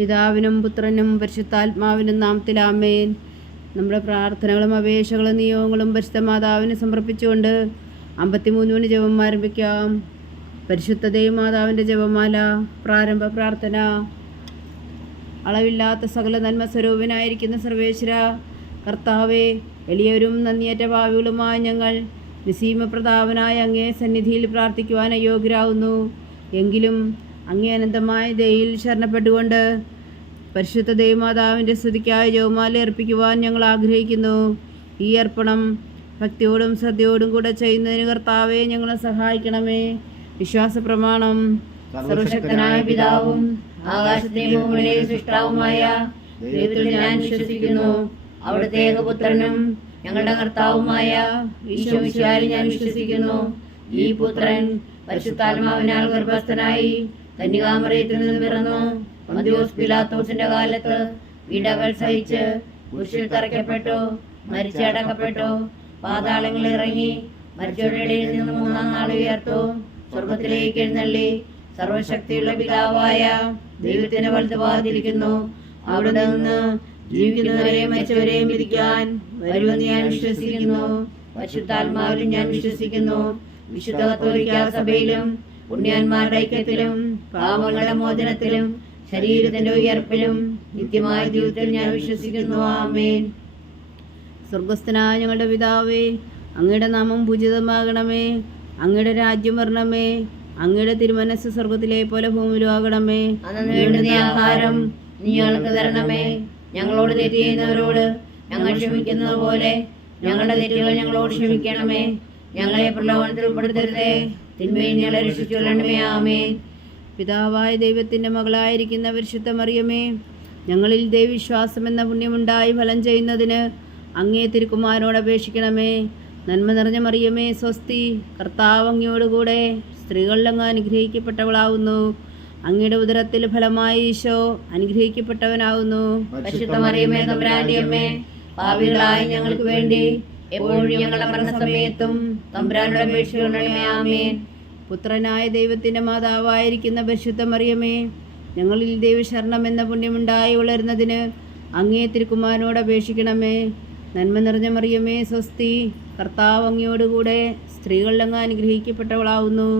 പിതാവിനും പുത്രനും പരിശുദ്ധാത്മാവിനും നാമത്തിൽ ആമേൻ. നമ്മുടെ പ്രാർത്ഥനകളും അപേക്ഷകളും നിയോഗങ്ങളും പരിശുദ്ധ മാതാവിന് സമർപ്പിച്ചുകൊണ്ട് 53 ജപം ആരംഭിക്കാം. പരിശുദ്ധ ദൈവമാതാവിൻ്റെ ജപമാല. പ്രാരംഭ പ്രാർത്ഥന. അളവില്ലാത്ത സകല നന്മ സ്വരൂപനായിരിക്കുന്ന സർവേശ്വര കർത്താവേ, എളിയവരും നന്ദിയേറ്റ ഭാവികളുമായ ഞങ്ങൾ നിസീമ പ്രതാപനായ അങ്ങേ സന്നിധിയിൽ പ്രാർത്ഥിക്കുവാൻ അയോഗ്യരാകുന്നു. എങ്കിലും അങ്ങേ അനന്തമായ ദയയിൽ ശരണപ്പെട്ടുകൊണ്ട് പരിശുദ്ധ ദൈവമാതാവിൻ്റെ സ്തുതിക്കായി ജപമാല അർപ്പിക്കുവാൻ ഞങ്ങൾ ആഗ്രഹിക്കുന്നു. ഈ അർപ്പണം ഭക്തിയോടും ശ്രദ്ധയോടും കൂടെ ചെയ്യുന്നതിന് കർത്താവെ ഞങ്ങളെ സഹായിക്കണമേ. വിശ്വാസ പ്രമാണം. സർവശക്തനായ പിതാവും ആകാശത്തെയും ഭൂമിയുടെയും സൃഷ്ടാവുമായ ദൈവത്തിൽ ഞാൻ വിശ്വസിക്കുന്നു. അവിടുത്തെ ഏകപുത്രനും ഞങ്ങളുടെ കർത്താവുമായ ഈശോ മിശിഹായിൽ ഞാൻ വിശ്വസിക്കുന്നു. ഈ പുത്രൻ പരിശുദ്ധാത്മാവിനാൽ ഗർഭസ്ഥനായി കന്യകാമറിയത്തിൽ നിന്ന് പിറന്നു. പന്തിയോസ് പിലാത്തോസിന്റെ കാലത്ത് പീഡകൾ സഹിച്ച് കുരിശിൽ തറയ്ക്കപ്പെട്ടു, മരിച്ചടക്കപ്പെട്ടു, പാതാളങ്ങളിൽ ഇറങ്ങി, മരിച്ചവരുടെ ഇടയിൽ നിന്ന് 3-ാം നാൾ ഉയർത്തു, സ്വർഗത്തിലേക്ക് എഴുന്നള്ളി, സർവശക്തിയുള്ള പിതാവായ ദൈവത്തിന്റെ വലതുഭാഗത്തിരിക്കുന്നു. അവിടെ നിന്ന് ജീവിക്കുന്നവരെയും മരിച്ചവരെയും വിധിക്കാൻ വരുമെന്ന് ഞാൻ വിശ്വസിക്കുന്നു. പരിശുദ്ധാത്മാവിലും ഞാൻ വിശ്വസിക്കുന്നു. വിശുദ്ധ കത്തോലിക്കാ സഭയിലും പുണ്യാന്മാരുടെ ഐക്യത്തിലും പാപങ്ങളുടെ മോചനത്തിലും ശരീരത്തിന്റെ ഉയർപ്പിലും നിത്യമായ ജീവിതത്തിൽ ഞാൻ വിശ്വസിക്കുന്നു. ആമേൻ. സ്വർഗസ്ഥനായ ഞങ്ങളുടെ പിതാവേ, അങ്ങയുടെ നാമം പൂജിതമാകണമേ. അങ്ങയുടെ രാജ്യം വരണമേ. അങ്ങയുടെ തിരുമനസ് സ്വർഗത്തിലെ പോലെ ഭൂമിയിലും ആകണമേ. അന്ന് വേണ്ടുന്ന ആഹാരം നീ ഞങ്ങൾക്ക് തരണമേ. ഞങ്ങളോട് തെറ്റ് ചെയ്യുന്നവരോട് ഞങ്ങൾ ക്ഷമിക്കുന്നത് പോലെ ഞങ്ങളുടെ തെറ്റുകൾ ഞങ്ങളോട് ക്ഷമിക്കണമേ. ഞങ്ങളെ പ്രലോഭനത്തിൽ ഉൾപ്പെടുത്തരുതേ, തിന്മയിൽ ഞങ്ങളെ രക്ഷിച്ചുകൊള്ളണമേ. ആമേൻ. പിതാവായ ദൈവത്തിൻ്റെ മകളായിരിക്കുന്ന പരിശുദ്ധ മറിയമേ, ഞങ്ങളിൽ ദൈവവിശ്വാസം എന്ന പുണ്യമുണ്ടായി ഫലം ചെയ്യുന്നതിന് അങ്ങേ തിരുക്കുമാരനോട് അപേക്ഷിക്കണമേ. നന്മ നിറഞ്ഞ മറിയമേ, സ്വസ്തി. കർത്താവ് അങ്ങയോടുകൂടെ സ്ത്രീകളിൽ അങ്ങ് അനുഗ്രഹിക്കപ്പെട്ടവളാവുന്നു. അങ്ങയുടെ ഉദരത്തിൽ ഫലമായി ഈശോ അനുഗ്രഹിക്കപ്പെട്ടവനാവുന്നു. പരിശുദ്ധ മറിയമേ, തമ്പുരാന്റെ അമ്മേ, പാപികളായ ഞങ്ങൾക്ക് വേണ്ടി എപ്പോഴും ഞങ്ങളുടെ മരണസമയത്തും തമ്പുരാനോട് അപേക്ഷിച്ചുകൊള്ളണമേ. ആമേൻ. പുത്രനായ ദൈവത്തിൻ്റെ മാതാവായിരിക്കുന്ന പരിശുദ്ധ മറിയമേ, ഞങ്ങളിൽ ദൈവശരണം എന്ന പുണ്യമുണ്ടായി വളരുന്നതിന് അങ്ങേ തിരുക്കുമാരനോട് അപേക്ഷിക്കണമേ. നന്മ നിറഞ്ഞ മറിയമേ, സ്വസ്തി. കർത്താവ് അങ്ങയോടുകൂടെ സ്ത്രീകളിൽ അങ്ങ് അനുഗ്രഹിക്കപ്പെട്ടവളാവുന്നു.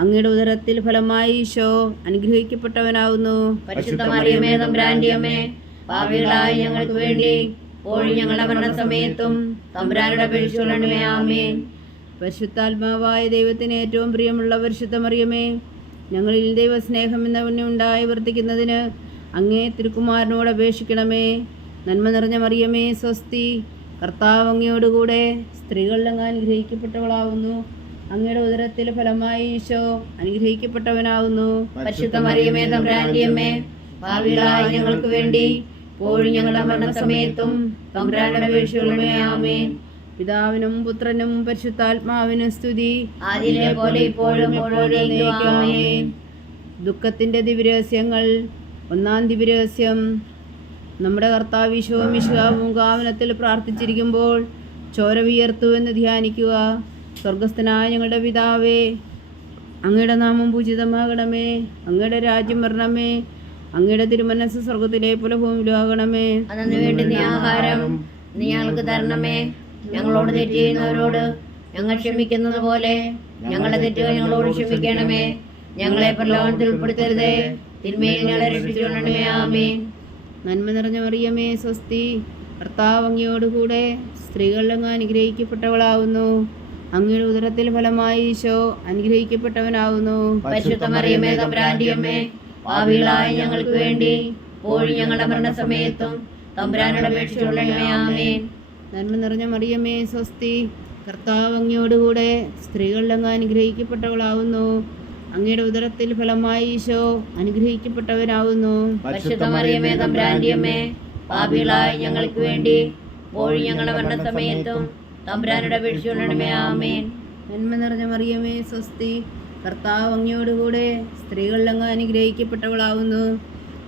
അങ്ങയുടെ ഉദരത്തിൽ ഫലമായി ഈശോ അനുഗ്രഹിക്കപ്പെട്ടവനാവുന്നു. പരിശുദ്ധ മറിയമേ, തമ്പുരാന്റെ അമ്മേ, പാപികളായ ഞങ്ങൾക്ക് വേണ്ടി എപ്പോഴും ഞങ്ങളുടെ മരണസമയത്തും തമ്പുരാനോട് അപേക്ഷിച്ചുകൊള്ളണമേ. ആമേൻ. പരിശുദ്ധാത്മാവായ ദൈവത്തിന് ഏറ്റവും പ്രിയമുള്ള പരിശുദ്ധ മറിയമേ, ഞങ്ങളിൽ ദൈവസ്നേഹം എന്ന പുണ്യമുണ്ടായി വർദ്ധിക്കുന്നതിന് അങ്ങേ തിരുക്കുമാരനോട് അപേക്ഷിക്കണമേ. നന്മ നിറഞ്ഞ മറിയമേ, സ്വസ്തി. കർത്താവ് അങ്ങയോടുകൂടെ സ്ത്രീകളിൽ അങ്ങ് അനുഗ്രഹിക്കപ്പെട്ടവളാവുന്നു. അങ്ങയുടെ ഉദരത്തിൽ ഫലമായി ഈശോ അനുഗ്രഹിക്കപ്പെട്ടവനാവുന്നു. പരിശുദ്ധ മറിയമേ, തമ്പുരാന്റെ അമ്മേ, പാപികളായ ഞങ്ങൾക്ക് വേണ്ടി എപ്പോഴും ഞങ്ങളുടെ മരണസമയത്തും തമ്പുരാനോട് അപേക്ഷിച്ചുകൊള്ളണമേ. ആമേൻ. പിതാവിനും പുത്രനും പരിശുദ്ധാത്മാവിനും സ്തുതി. ആദിയിലെ പോലെ ഇപ്പോഴും എപ്പോഴും. ആമേൻ. ദുഃഖത്തിൻ്റെ ദിവ്യരഹസ്യങ്ങൾ. 1-ാം ദിവ്യരഹസ്യം. നമ്മുടെ കർത്താവ് ഈശോ മിശിഹാവും ഗാവനത്തിൽ പ്രാർത്ഥിച്ചിരിക്കുമ്പോൾ ചോര വിയർത്തു എന്ന് ധ്യാനിക്കുക. സ്വർഗസ്ഥനായ ഞങ്ങളുടെ പിതാവേ, അങ്ങയുടെ നാമം പൂജിതമാകണമേ. അങ്ങയുടെ രാജ്യം വരണമേ. അങ്ങയുടെ തിരുമനസ് സ്വർഗത്തിലെ പോലെ ഭൂമിയിലും ആകണമേ. അന്നു വേണ്ടുന്ന ആഹാരം നീ ഞങ്ങൾക്ക് തരണമേ. ഞങ്ങളോട് തെറ്റ് ചെയ്യുന്നവരോട് ഞങ്ങൾ ക്ഷമിക്കുന്നത് പോലെ ഞങ്ങളുടെ തെറ്റുകൾ ഞങ്ങളോട് ക്ഷമിക്കണമേ. ഞങ്ങളെ പ്രലോഭനത്തിൽ ഉൾപ്പെടുത്തരുതേ, തിന്മയിൽ ഞങ്ങളെ രക്ഷിച്ചുകൊള്ളണമേ. ആമേൻ. നന്മ നിറഞ്ഞ മറിയമേ, സ്വസ്തി. കർത്താവ് അങ്ങയോടുകൂടെ സ്ത്രീകളിൽ അങ്ങ് അനുഗ്രഹിക്കപ്പെട്ടവളാവുന്നു. അങ്ങയുടെ ഉദരത്തിൽ ഫലമായി ഈശോ അനുഗ്രഹിക്കപ്പെട്ടവനാവുന്നു. പരിശുദ്ധ മറിയമേ, തമ്പുരാന്റെ അമ്മേ, പാപികളായ ഞങ്ങൾക്ക് വേണ്ടി എപ്പോഴും ഞങ്ങളുടെ മരണസമയത്തും തമ്പുരാനോട് അപേക്ഷിച്ചുകൊള്ളണമേ. ആമേൻ. നന്മ നിറഞ്ഞ മറിയമേ, സ്വസ്തി. കർത്താവ് അങ്ങയോടുകൂടെ സ്ത്രീകളിൽ അങ്ങ് അനുഗ്രഹിക്കപ്പെട്ടവളാവുന്നു. അങ്ങയുടെ ഉദരത്തിൽ ഫലമായി ഈശോ അനുഗ്രഹിക്കപ്പെട്ടവനാവുന്നു. പരിശുദ്ധ മറിയമേ, തമ്പുരാന്റെ അമ്മേ, പാപികളായ ഞങ്ങൾക്ക് വേണ്ടി എപ്പോഴും ഞങ്ങളുടെ മരണസമയത്തും തമ്പുരാനോട് അപേക്ഷിച്ചുകൊള്ളണമേ. ആമേൻ. നന്മ നിറഞ്ഞ മറിയമേ, സ്വസ്തി. കർത്താവ് അങ്ങയോടുകൂടെ സ്ത്രീകളിൽ അങ്ങ് അനുഗ്രഹിക്കപ്പെട്ടവളാവുന്നു.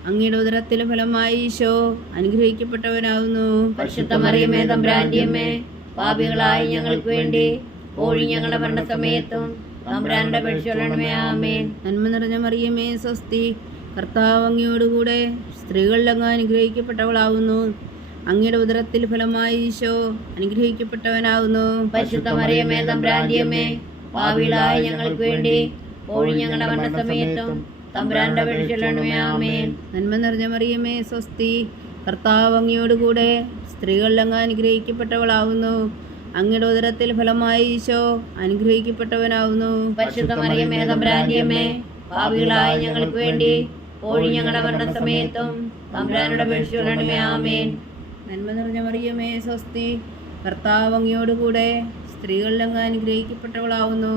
അങ്ങയുടെ ഉദരത്തിൽ ഫലമായി ഈശോ അനുഗ്രഹിക്കപ്പെട്ടവനാവുന്നു. പരിശുദ്ധ മറിയമേ, തമ്പുരാന്റെ അമ്മേ, പാപികളായ ഞങ്ങൾക്ക് വേണ്ടി എപ്പോഴും ഞങ്ങളുടെ മരണസമയത്തും തമ്പുരാനോട് അപേക്ഷിച്ചുകൊള്ളണമേ. ആമേൻ. നന്മ നിറഞ്ഞ മറിയമേ, സ്വസ്തി. കർത്താവ് അങ്ങയോടുകൂടെ സ്ത്രീകളിൽ അങ്ങ് അനുഗ്രഹിക്കപ്പെട്ടവളാവുന്നു. അങ്ങയുടെ ഉദരത്തിൽ ഫലമായി ഈശോ അനുഗ്രഹിക്കപ്പെട്ടവനാവുന്നു. പരിശുദ്ധ മറിയമേ തമ്പുരാന്റെ അമ്മേ, പാപികളായ ഞങ്ങൾക്ക് വേണ്ടി ഇപ്പോഴും ഞങ്ങളുടെ മരണസമയത്തും തമ്പുരാന്റെ അപേക്ഷിക്കണമേ. ആമേൻ. നന്മ നിറഞ്ഞ മറിയമേ സ്വസ്തി, കർത്താവ് അങ്ങയോടുകൂടെ സ്ത്രീകളിൽ അങ്ങ് അനുഗ്രഹിക്കപ്പെട്ടവളാവുന്നു. അങ്ങയുടെ ഉദരത്തിൽ ഫലമായി ഈശോ അനുഗ്രഹിക്കപ്പെട്ടവനാവുന്നു. പരിശുദ്ധ മറിയമേ തമ്പുരാന്റെ അമ്മേ, പാപികളായ ഞങ്ങൾക്ക് വേണ്ടി ഇപ്പോഴും ഞങ്ങളുടെ മരണസമയത്തും തമ്പുരാനോട് അപേക്ഷിക്കണമേ. ആമേൻ. നന്മ നിറഞ്ഞ മറിയമേ സ്വസ്തി, കർത്താവ് അങ്ങയോടുകൂടെ സ്ത്രീകളിൽ അങ്ങ് അനുഗ്രഹിക്കപ്പെട്ടവളാവുന്നു.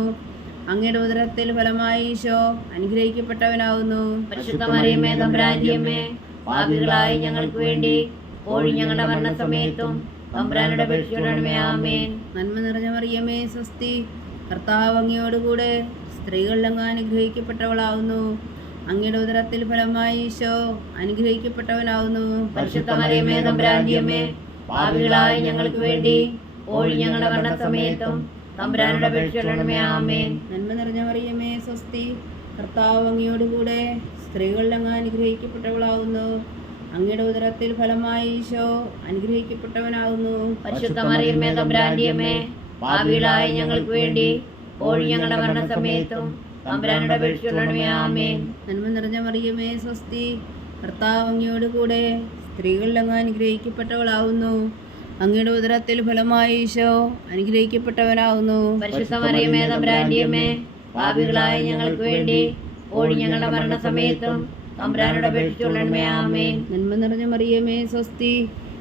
അങ്ങയുടെ ഉദരത്തിൽ ഫലമായി ഈശോ അനുഗ്രഹിക്കപ്പെട്ടവനാവുന്നു. പരിശുദ്ധ മറിയമേ തമ്പുരാന്റെ അമ്മേ, പാപികളായ ഞങ്ങൾക്ക് വേണ്ടി ഇപ്പോഴും ഞങ്ങളുടെ മരണസമയത്തും തമ്പുരാനോട് അപേക്ഷിക്കണമേ. ആമേൻ. നന്മ നിറഞ്ഞ മറിയമേ സ്വസ്തി, കർത്താവ് അങ്ങയോടുകൂടെ സ്ത്രീകളിൽ അങ്ങ് അനുഗ്രഹിക്കപ്പെട്ടവളാവുന്നു. അങ്ങയുടെ ഉദരത്തിൽ ഫലമായി ഈശോ അനുഗ്രഹിക്കപ്പെട്ടവനാവുന്നു. പരിശുദ്ധ മറിയമേ തമ്പുരാന്റെ അമ്മേ, പാപികളായ ഞങ്ങൾക്ക് വേണ്ടി ഇപ്പോഴും ഞങ്ങളുടെ മരണസമയത്തും തമ്പുരാനോട് അപേക്ഷിക്കണമേ. ആമേൻ. നന്മ നിറഞ്ഞ മറിയമേ സ്വസ്തി, കർത്താവ് അങ്ങയോടുകൂടെ സ്ത്രീകളിൽ അങ്ങ് അനുഗ്രഹിക്കപ്പെട്ടവളാവുന്നു. അങ്ങയുടെ ഉദരത്തിൽ ഫലമായി ഈശോ അനുഗ്രഹിക്കപ്പെട്ടവനാവുന്നു. പരിശുദ്ധ മറിയമേ തമ്പുരാന്റെ അമ്മേ, പാപികളായ ഞങ്ങൾക്ക് വേണ്ടി ഇപ്പോഴും ഞങ്ങളുടെ മരണസമയത്തും തമ്പുരാനോട് അപേക്ഷിക്കണമേ. ആമേൻ. നന്മ നിറഞ്ഞ മറിയമേ സ്വസ്തി, കർത്താവ് അങ്ങയോടുകൂടെ സ്ത്രീകളിൽ അങ്ങ് അനുഗ്രഹിക്കപ്പെട്ടവളാവുന്നു. അങ്ങയുടെ ഉദരത്തിൽ ഫലമായി ഈശോ അനുഗ്രഹിക്കപ്പെട്ടവനാവുന്നു. പരിശുദ്ധ മറിയമേ തമ്പുരാന്റെ അമ്മേ, പാപികളായ ഞങ്ങൾക്ക് വേണ്ടി ഇപ്പോഴും ഞങ്ങളുടെ മരണസമയത്തും തമ്പുരാനോട് അപേക്ഷിക്കണമേ. ആമേൻ. നന്മ നിറഞ്ഞ മറിയമേ സ്വസ്തി,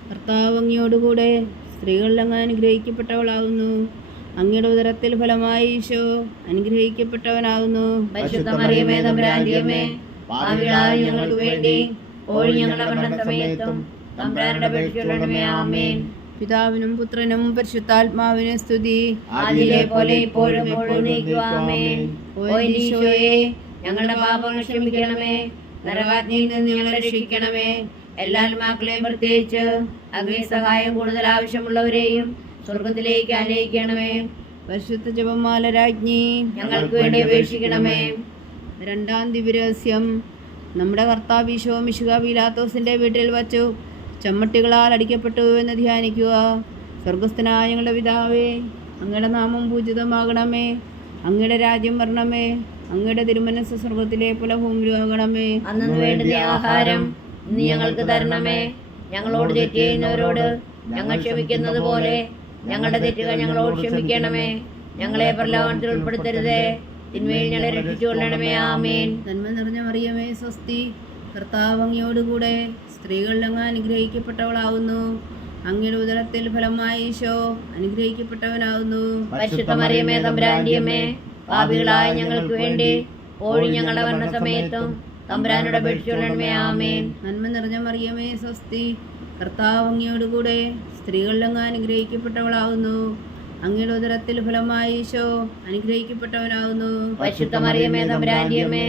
കർത്താവ് അങ്ങയോടുകൂടെ സ്ത്രീകളിൽ അങ്ങ് അനുഗ്രഹിക്കപ്പെട്ടവളാവുന്നു. അങ്ങയുടെ ഉദരത്തിൽ ഫലമായി ഈശോ അനുഗ്രഹിക്കപ്പെട്ടവനാവുന്നു. പരിശുദ്ധ മറിയമേ തമ്പുരാന്റെ അമ്മേ, പാപികളായ ഞങ്ങൾക്ക് വേണ്ടി ഇപ്പോഴും ഞങ്ങളുടെ മരണസമയത്തും തമ്പുരാനോട് അപേക്ഷിക്കണമേ. ആമേൻ. പിതാവിനും പുത്രനും പരിശുദ്ധാത്മാവിനും സ്തുതി, ആദിയിലെ പോലെ ഇപ്പോഴും എപ്പോഴും നീക്കുക. ആമേൻ. ഓ ഈശോയെ, ഞങ്ങളുടെ പാപങ്ങൾ ക്ഷമിക്കണമേ, നരകാഗ്നിയിൽ നിന്ന് ഞങ്ങളെ രക്ഷിക്കണമേ. എല്ലാ ആത്മാക്കളെയും പ്രത്യേകിച്ച് അഗ്നി സഹായം കൂടുതൽ ആവശ്യമുള്ളവരെയും സ്വർഗത്തിലേക്ക് ആനയിക്കണമേ. പരിശുദ്ധ ജപമാല രാജ്ഞി ഞങ്ങൾക്ക് വേണ്ടി അപേക്ഷിക്കണമേ. രണ്ടാം ദിവ്യരഹസ്യം. നമ്മുടെ കർത്താവ് ഈശോ മിശിഹ പീലാത്തോസിന്റെ വീട്ടിൽ വച്ചു ചമ്മട്ടികളാൽ അടിക്കപ്പെട്ടു എന്ന് ധ്യാനിക്കുക. സ്വർഗസ്ഥനായ ഞങ്ങളുടെ പിതാവേ, അങ്ങയുടെ നാമം പൂജിതമാകണമേ. അങ്ങയുടെ രാജ്യം വരണമേ. അങ്ങയുടെ തിരുമനസ്സ് സ്വർഗത്തിലെ പോലെ ഭൂമിയിലാകണമേ. അന്നു വേണ്ടുന്ന ആഹാരം ഇന്ന് ഞങ്ങൾക്ക് തരണമേ. ഞങ്ങളോട് തെറ്റ് ചെയ്യുന്നവരോട് ഞങ്ങൾ ക്ഷമിക്കുന്നത് പോലെ ഞങ്ങളുടെ തെറ്റുകൾ ഞങ്ങളോട് ക്ഷമിക്കണമേ. ഞങ്ങളെ പ്രലോഭനത്തിൽ ഉൾപ്പെടുത്തരുതേ, തിന്മയിൽ ഞങ്ങളെ രക്ഷിച്ചുകൊള്ളണമേ. ആമേൻ. നന്മ നിറഞ്ഞ മറിയമേ സ്വസ്തി, കർത്താവ് അങ്ങയോടുകൂടെ സ്ത്രീകളിൽ അങ്ങ് അനുഗ്രഹിക്കപ്പെട്ടവളാവുന്നു. അങ്ങയുടെ ഉദരത്തിൽ ഫലമായി ഈശോ അനുഗ്രഹിക്കപ്പെട്ടവനാവുന്നു. പരിശുദ്ധ മറിയമേ തമ്പുരാന്റെ അമ്മേ, പാപികളായ ഞങ്ങൾക്ക് വേണ്ടി ഇപ്പോഴും ഞങ്ങളുടെ മരണസമയത്തും തമ്പുരാനോട് അപേക്ഷിച്ചുകൊള്ളണമേ. ആമേൻ. നന്മ നിറഞ്ഞ മറിയമേ സ്വസ്തി, കർത്താവ് അങ്ങയോടുകൂടെ സ്ത്രീകളിൽ അങ്ങ് അനുഗ്രഹിക്കപ്പെട്ടവളാവുന്നു. അങ്ങയുടെ ഉദരത്തിൽ ഫലമായി ഈശോ അനുഗ്രഹിക്കപ്പെട്ടവനാവുന്നു. പരിശുദ്ധ മറിയമേ തമ്പുരാന്റെ അമ്മേ,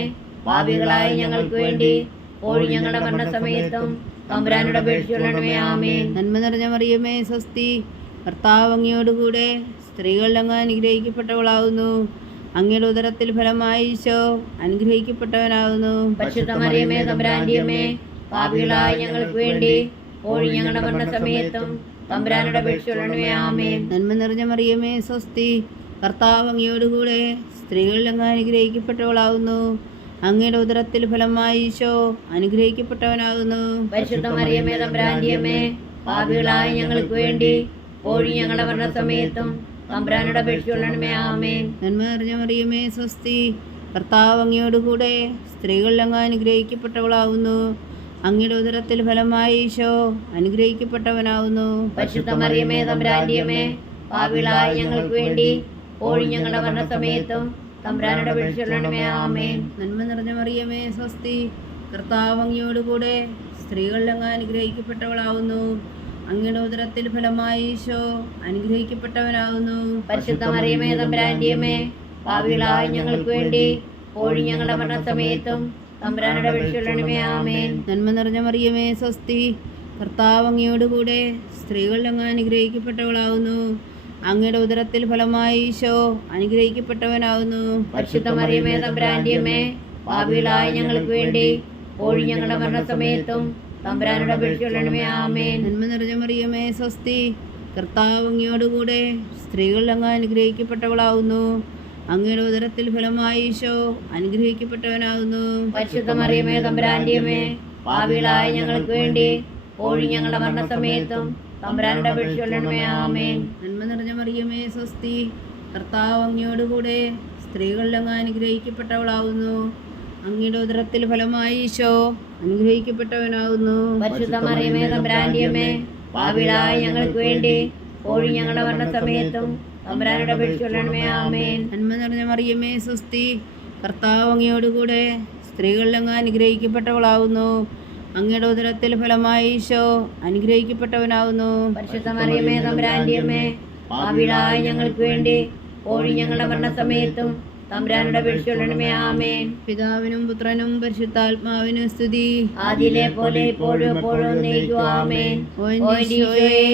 പാപികളായ ഞങ്ങൾക്ക് വേണ്ടി ഇപ്പോഴും ഞങ്ങളുടെ മരണസമയത്തും തമ്പുരാനോട് അപേക്ഷിച്ചുകൊള്ളണമേ. ആമേൻ. നന്മ നിറഞ്ഞ മറിയമേ സ്വസ്തി, കർത്താവ് അങ്ങയോടുകൂടെ സ്ത്രീകളിൽ അങ്ങ് അനുഗ്രഹിക്കപ്പെട്ടവളാവുന്നു. അങ്ങയുടെ ഉദരത്തിൽ ഫലമായി ഈശോ അനുഗ്രഹിക്കപ്പെട്ടവനാവുന്നു. പരിശുദ്ധ മറിയമേ തമ്പുരാന്റെ അമ്മേ, പാപികളായ ഞങ്ങൾക്ക് വേണ്ടി ഇപ്പോഴും ഞങ്ങളുടെ മരണസമയത്തും തമ്പുരാനോട് അപേക്ഷിച്ചുകൊള്ളണമേ. ആമേൻ. നന്മ നിറഞ്ഞ മറിയമേ സ്വസ്തി, കർത്താവ് അങ്ങയോടുകൂടെ സ്ത്രീകളിൽ അങ്ങ് അനുഗ്രഹിക്കപ്പെട്ടവളാവുന്നു. അങ്ങയുടെ ഉദരത്തിൽ ഫലമായി ഈശോ അനുഗ്രഹിക്കപ്പെട്ടവനാകുന്നു. പരിശുദ്ധ മറിയമേ തമ്പുരാന്റെ അമ്മേ, പാപികളായ ഞങ്ങൾക്ക് വേണ്ടി ഇപ്പോഴും ഞങ്ങളുടെ മരണസമയത്തും തമ്പുരാനോട് അപേക്ഷിച്ചുകൊള്ളണമേ. ആമേൻ. നന്മ നിറഞ്ഞ മറിയമേ സ്വസ്തി, കർത്താവ് അങ്ങയോടുകൂടെ സ്ത്രീകളിൽ അങ്ങ് അനുഗ്രഹിക്കപ്പെട്ടവളാവുന്നു. അങ്ങയുടെ ഉദരത്തിൽ ഫലമായി ഈശോ അനുഗ്രഹിക്കപ്പെട്ടവനാവുന്നു. പരിശുദ്ധ മറിയമേ തമ്പുരാന്റെ അമ്മേ, പാപികളായ ഞങ്ങൾക്ക് വേണ്ടി ഇപ്പോഴും ഞങ്ങളുടെ മരണസമയത്തും തമ്പുരാനോട് അപേക്ഷിച്ചുകൊള്ളണമേ. ആമേൻ. നന്മ നിറഞ്ഞ മറിയമേ സ്വസ്തി, കർത്താവ് അങ്ങയോടുകൂടെ സ്ത്രീകളിൽ അങ്ങ് അനുഗ്രഹിക്കപ്പെട്ടവളാവുന്നു. അങ്ങയുടെ ഉദരത്തിൽ ഫലമായി ഈശോ അനുഗ്രഹിക്കപ്പെട്ടവനാവുന്നു. പരിശുദ്ധ മറിയമേ തമ്പുരാന്റെ അമ്മേ, പാപികളായ ഞങ്ങൾക്ക് വേണ്ടി ഇപ്പോഴും ഞങ്ങളുടെ മരണസമയത്തും തമ്പുരാനോട് അപേക്ഷിച്ചുകൊള്ളണമേ. ആമേൻ. നന്മ നിറഞ്ഞ മറിയമേ സ്വസ്തി, കർത്താവ് അങ്ങയോടുകൂടെ സ്ത്രീകളിൽ അങ്ങ് അനുഗ്രഹിക്കപ്പെട്ടവളാവുന്നു. അങ്ങയുടെ ഉദരത്തിൽ ഫലമായി ഈശോ അനുഗ്രഹിക്കപ്പെട്ടവനാവുന്നു. പരിശുദ്ധ മറിയമേ തമ്പുരാന്റെ അമ്മേ, പാപികളായ ഞങ്ങൾക്ക് വേണ്ടി ഇപ്പോഴും ഞങ്ങളുടെ മരണസമയത്തും തമ്പുരാനോട് അപേക്ഷിക്കണമേ. ആമേൻ. നന്മ നിറഞ്ഞ മറിയമേ സ്വസ്തി, കർത്താവ് അങ്ങയോടുകൂടെ സ്ത്രീകൾ അങ്ങ് അനുഗ്രഹിക്കപ്പെട്ടവളാവുന്നു. അങ്ങയുടെ ഉദരത്തിൽ ഫലമായി ഈശോ അനുഗ്രഹിക്കപ്പെട്ടവനാകുന്നു. പരിശുദ്ധ മറിയമേ തമ്പുരാന്റെ അമ്മേ, പാപികളായ ഞങ്ങൾക്ക് വേണ്ടി ഇപ്പോഴും ഞങ്ങളുടെ മരണസമയത്തും തമ്പുരാനോട് അപേക്ഷിക്കണമേ. ആമേൻ. നന്മ നിറഞ്ഞ മറിയമേ സ്വസ്തി, കർത്താവ് അങ്ങയോടുകൂടെ സ്ത്രീകൾ അങ്ങ് അനുഗ്രഹിക്കപ്പെട്ടവളാവുന്നു. അങ്ങയുടെ ഉദരത്തിൽ ഫലമായി ഈശോ അനുഗ്രഹിക്കപ്പെട്ടവനാകുന്നു. പരിശുദ്ധ മറിയമേ തമ്പുരാന്റെ അമ്മേ, പാപികളായ ഞങ്ങൾക്ക് വേണ്ടി ഇപ്പോഴും ഞങ്ങളുടെ മരണസമയത്തും തമ്പുരാനോട് അപേക്ഷിക്കണമേ. ആമേൻ. നന്മ നിറഞ്ഞ മറിയമേ സ്വസ്തി, കർത്താവ് അങ്ങയോടുകൂടെ സ്ത്രീകൾ അങ്ങ് അനുഗ്രഹിക്കപ്പെട്ടവളാവുന്നു. അങ്ങയുടെ ഉദരത്തിൽ ഫലമായി ഈശോ അനുഗ്രഹിക്കപ്പെട്ടവനാകുന്നു. പരിശുദ്ധ മറിയമേ തമ്പുരാന്റെ അമ്മേ, പാപികളായ ഞങ്ങൾക്ക് വേണ്ടി ഇപ്പോഴും ഞങ്ങളുടെ മരണസമയത്തും തമ്പുരാനോട് അപേക്ഷിക്കണമേ. ആമേൻ. പിതാവിനും പുത്രനും പരിശുദ്ധാത്മാവിനും സ്തുതി. ആദിയിലെ പോലെ ഇപ്പോഴും എപ്പോഴും എന്നേക്കും. ആമേൻ. ഓ എൻ്റെ ഈശോയേ,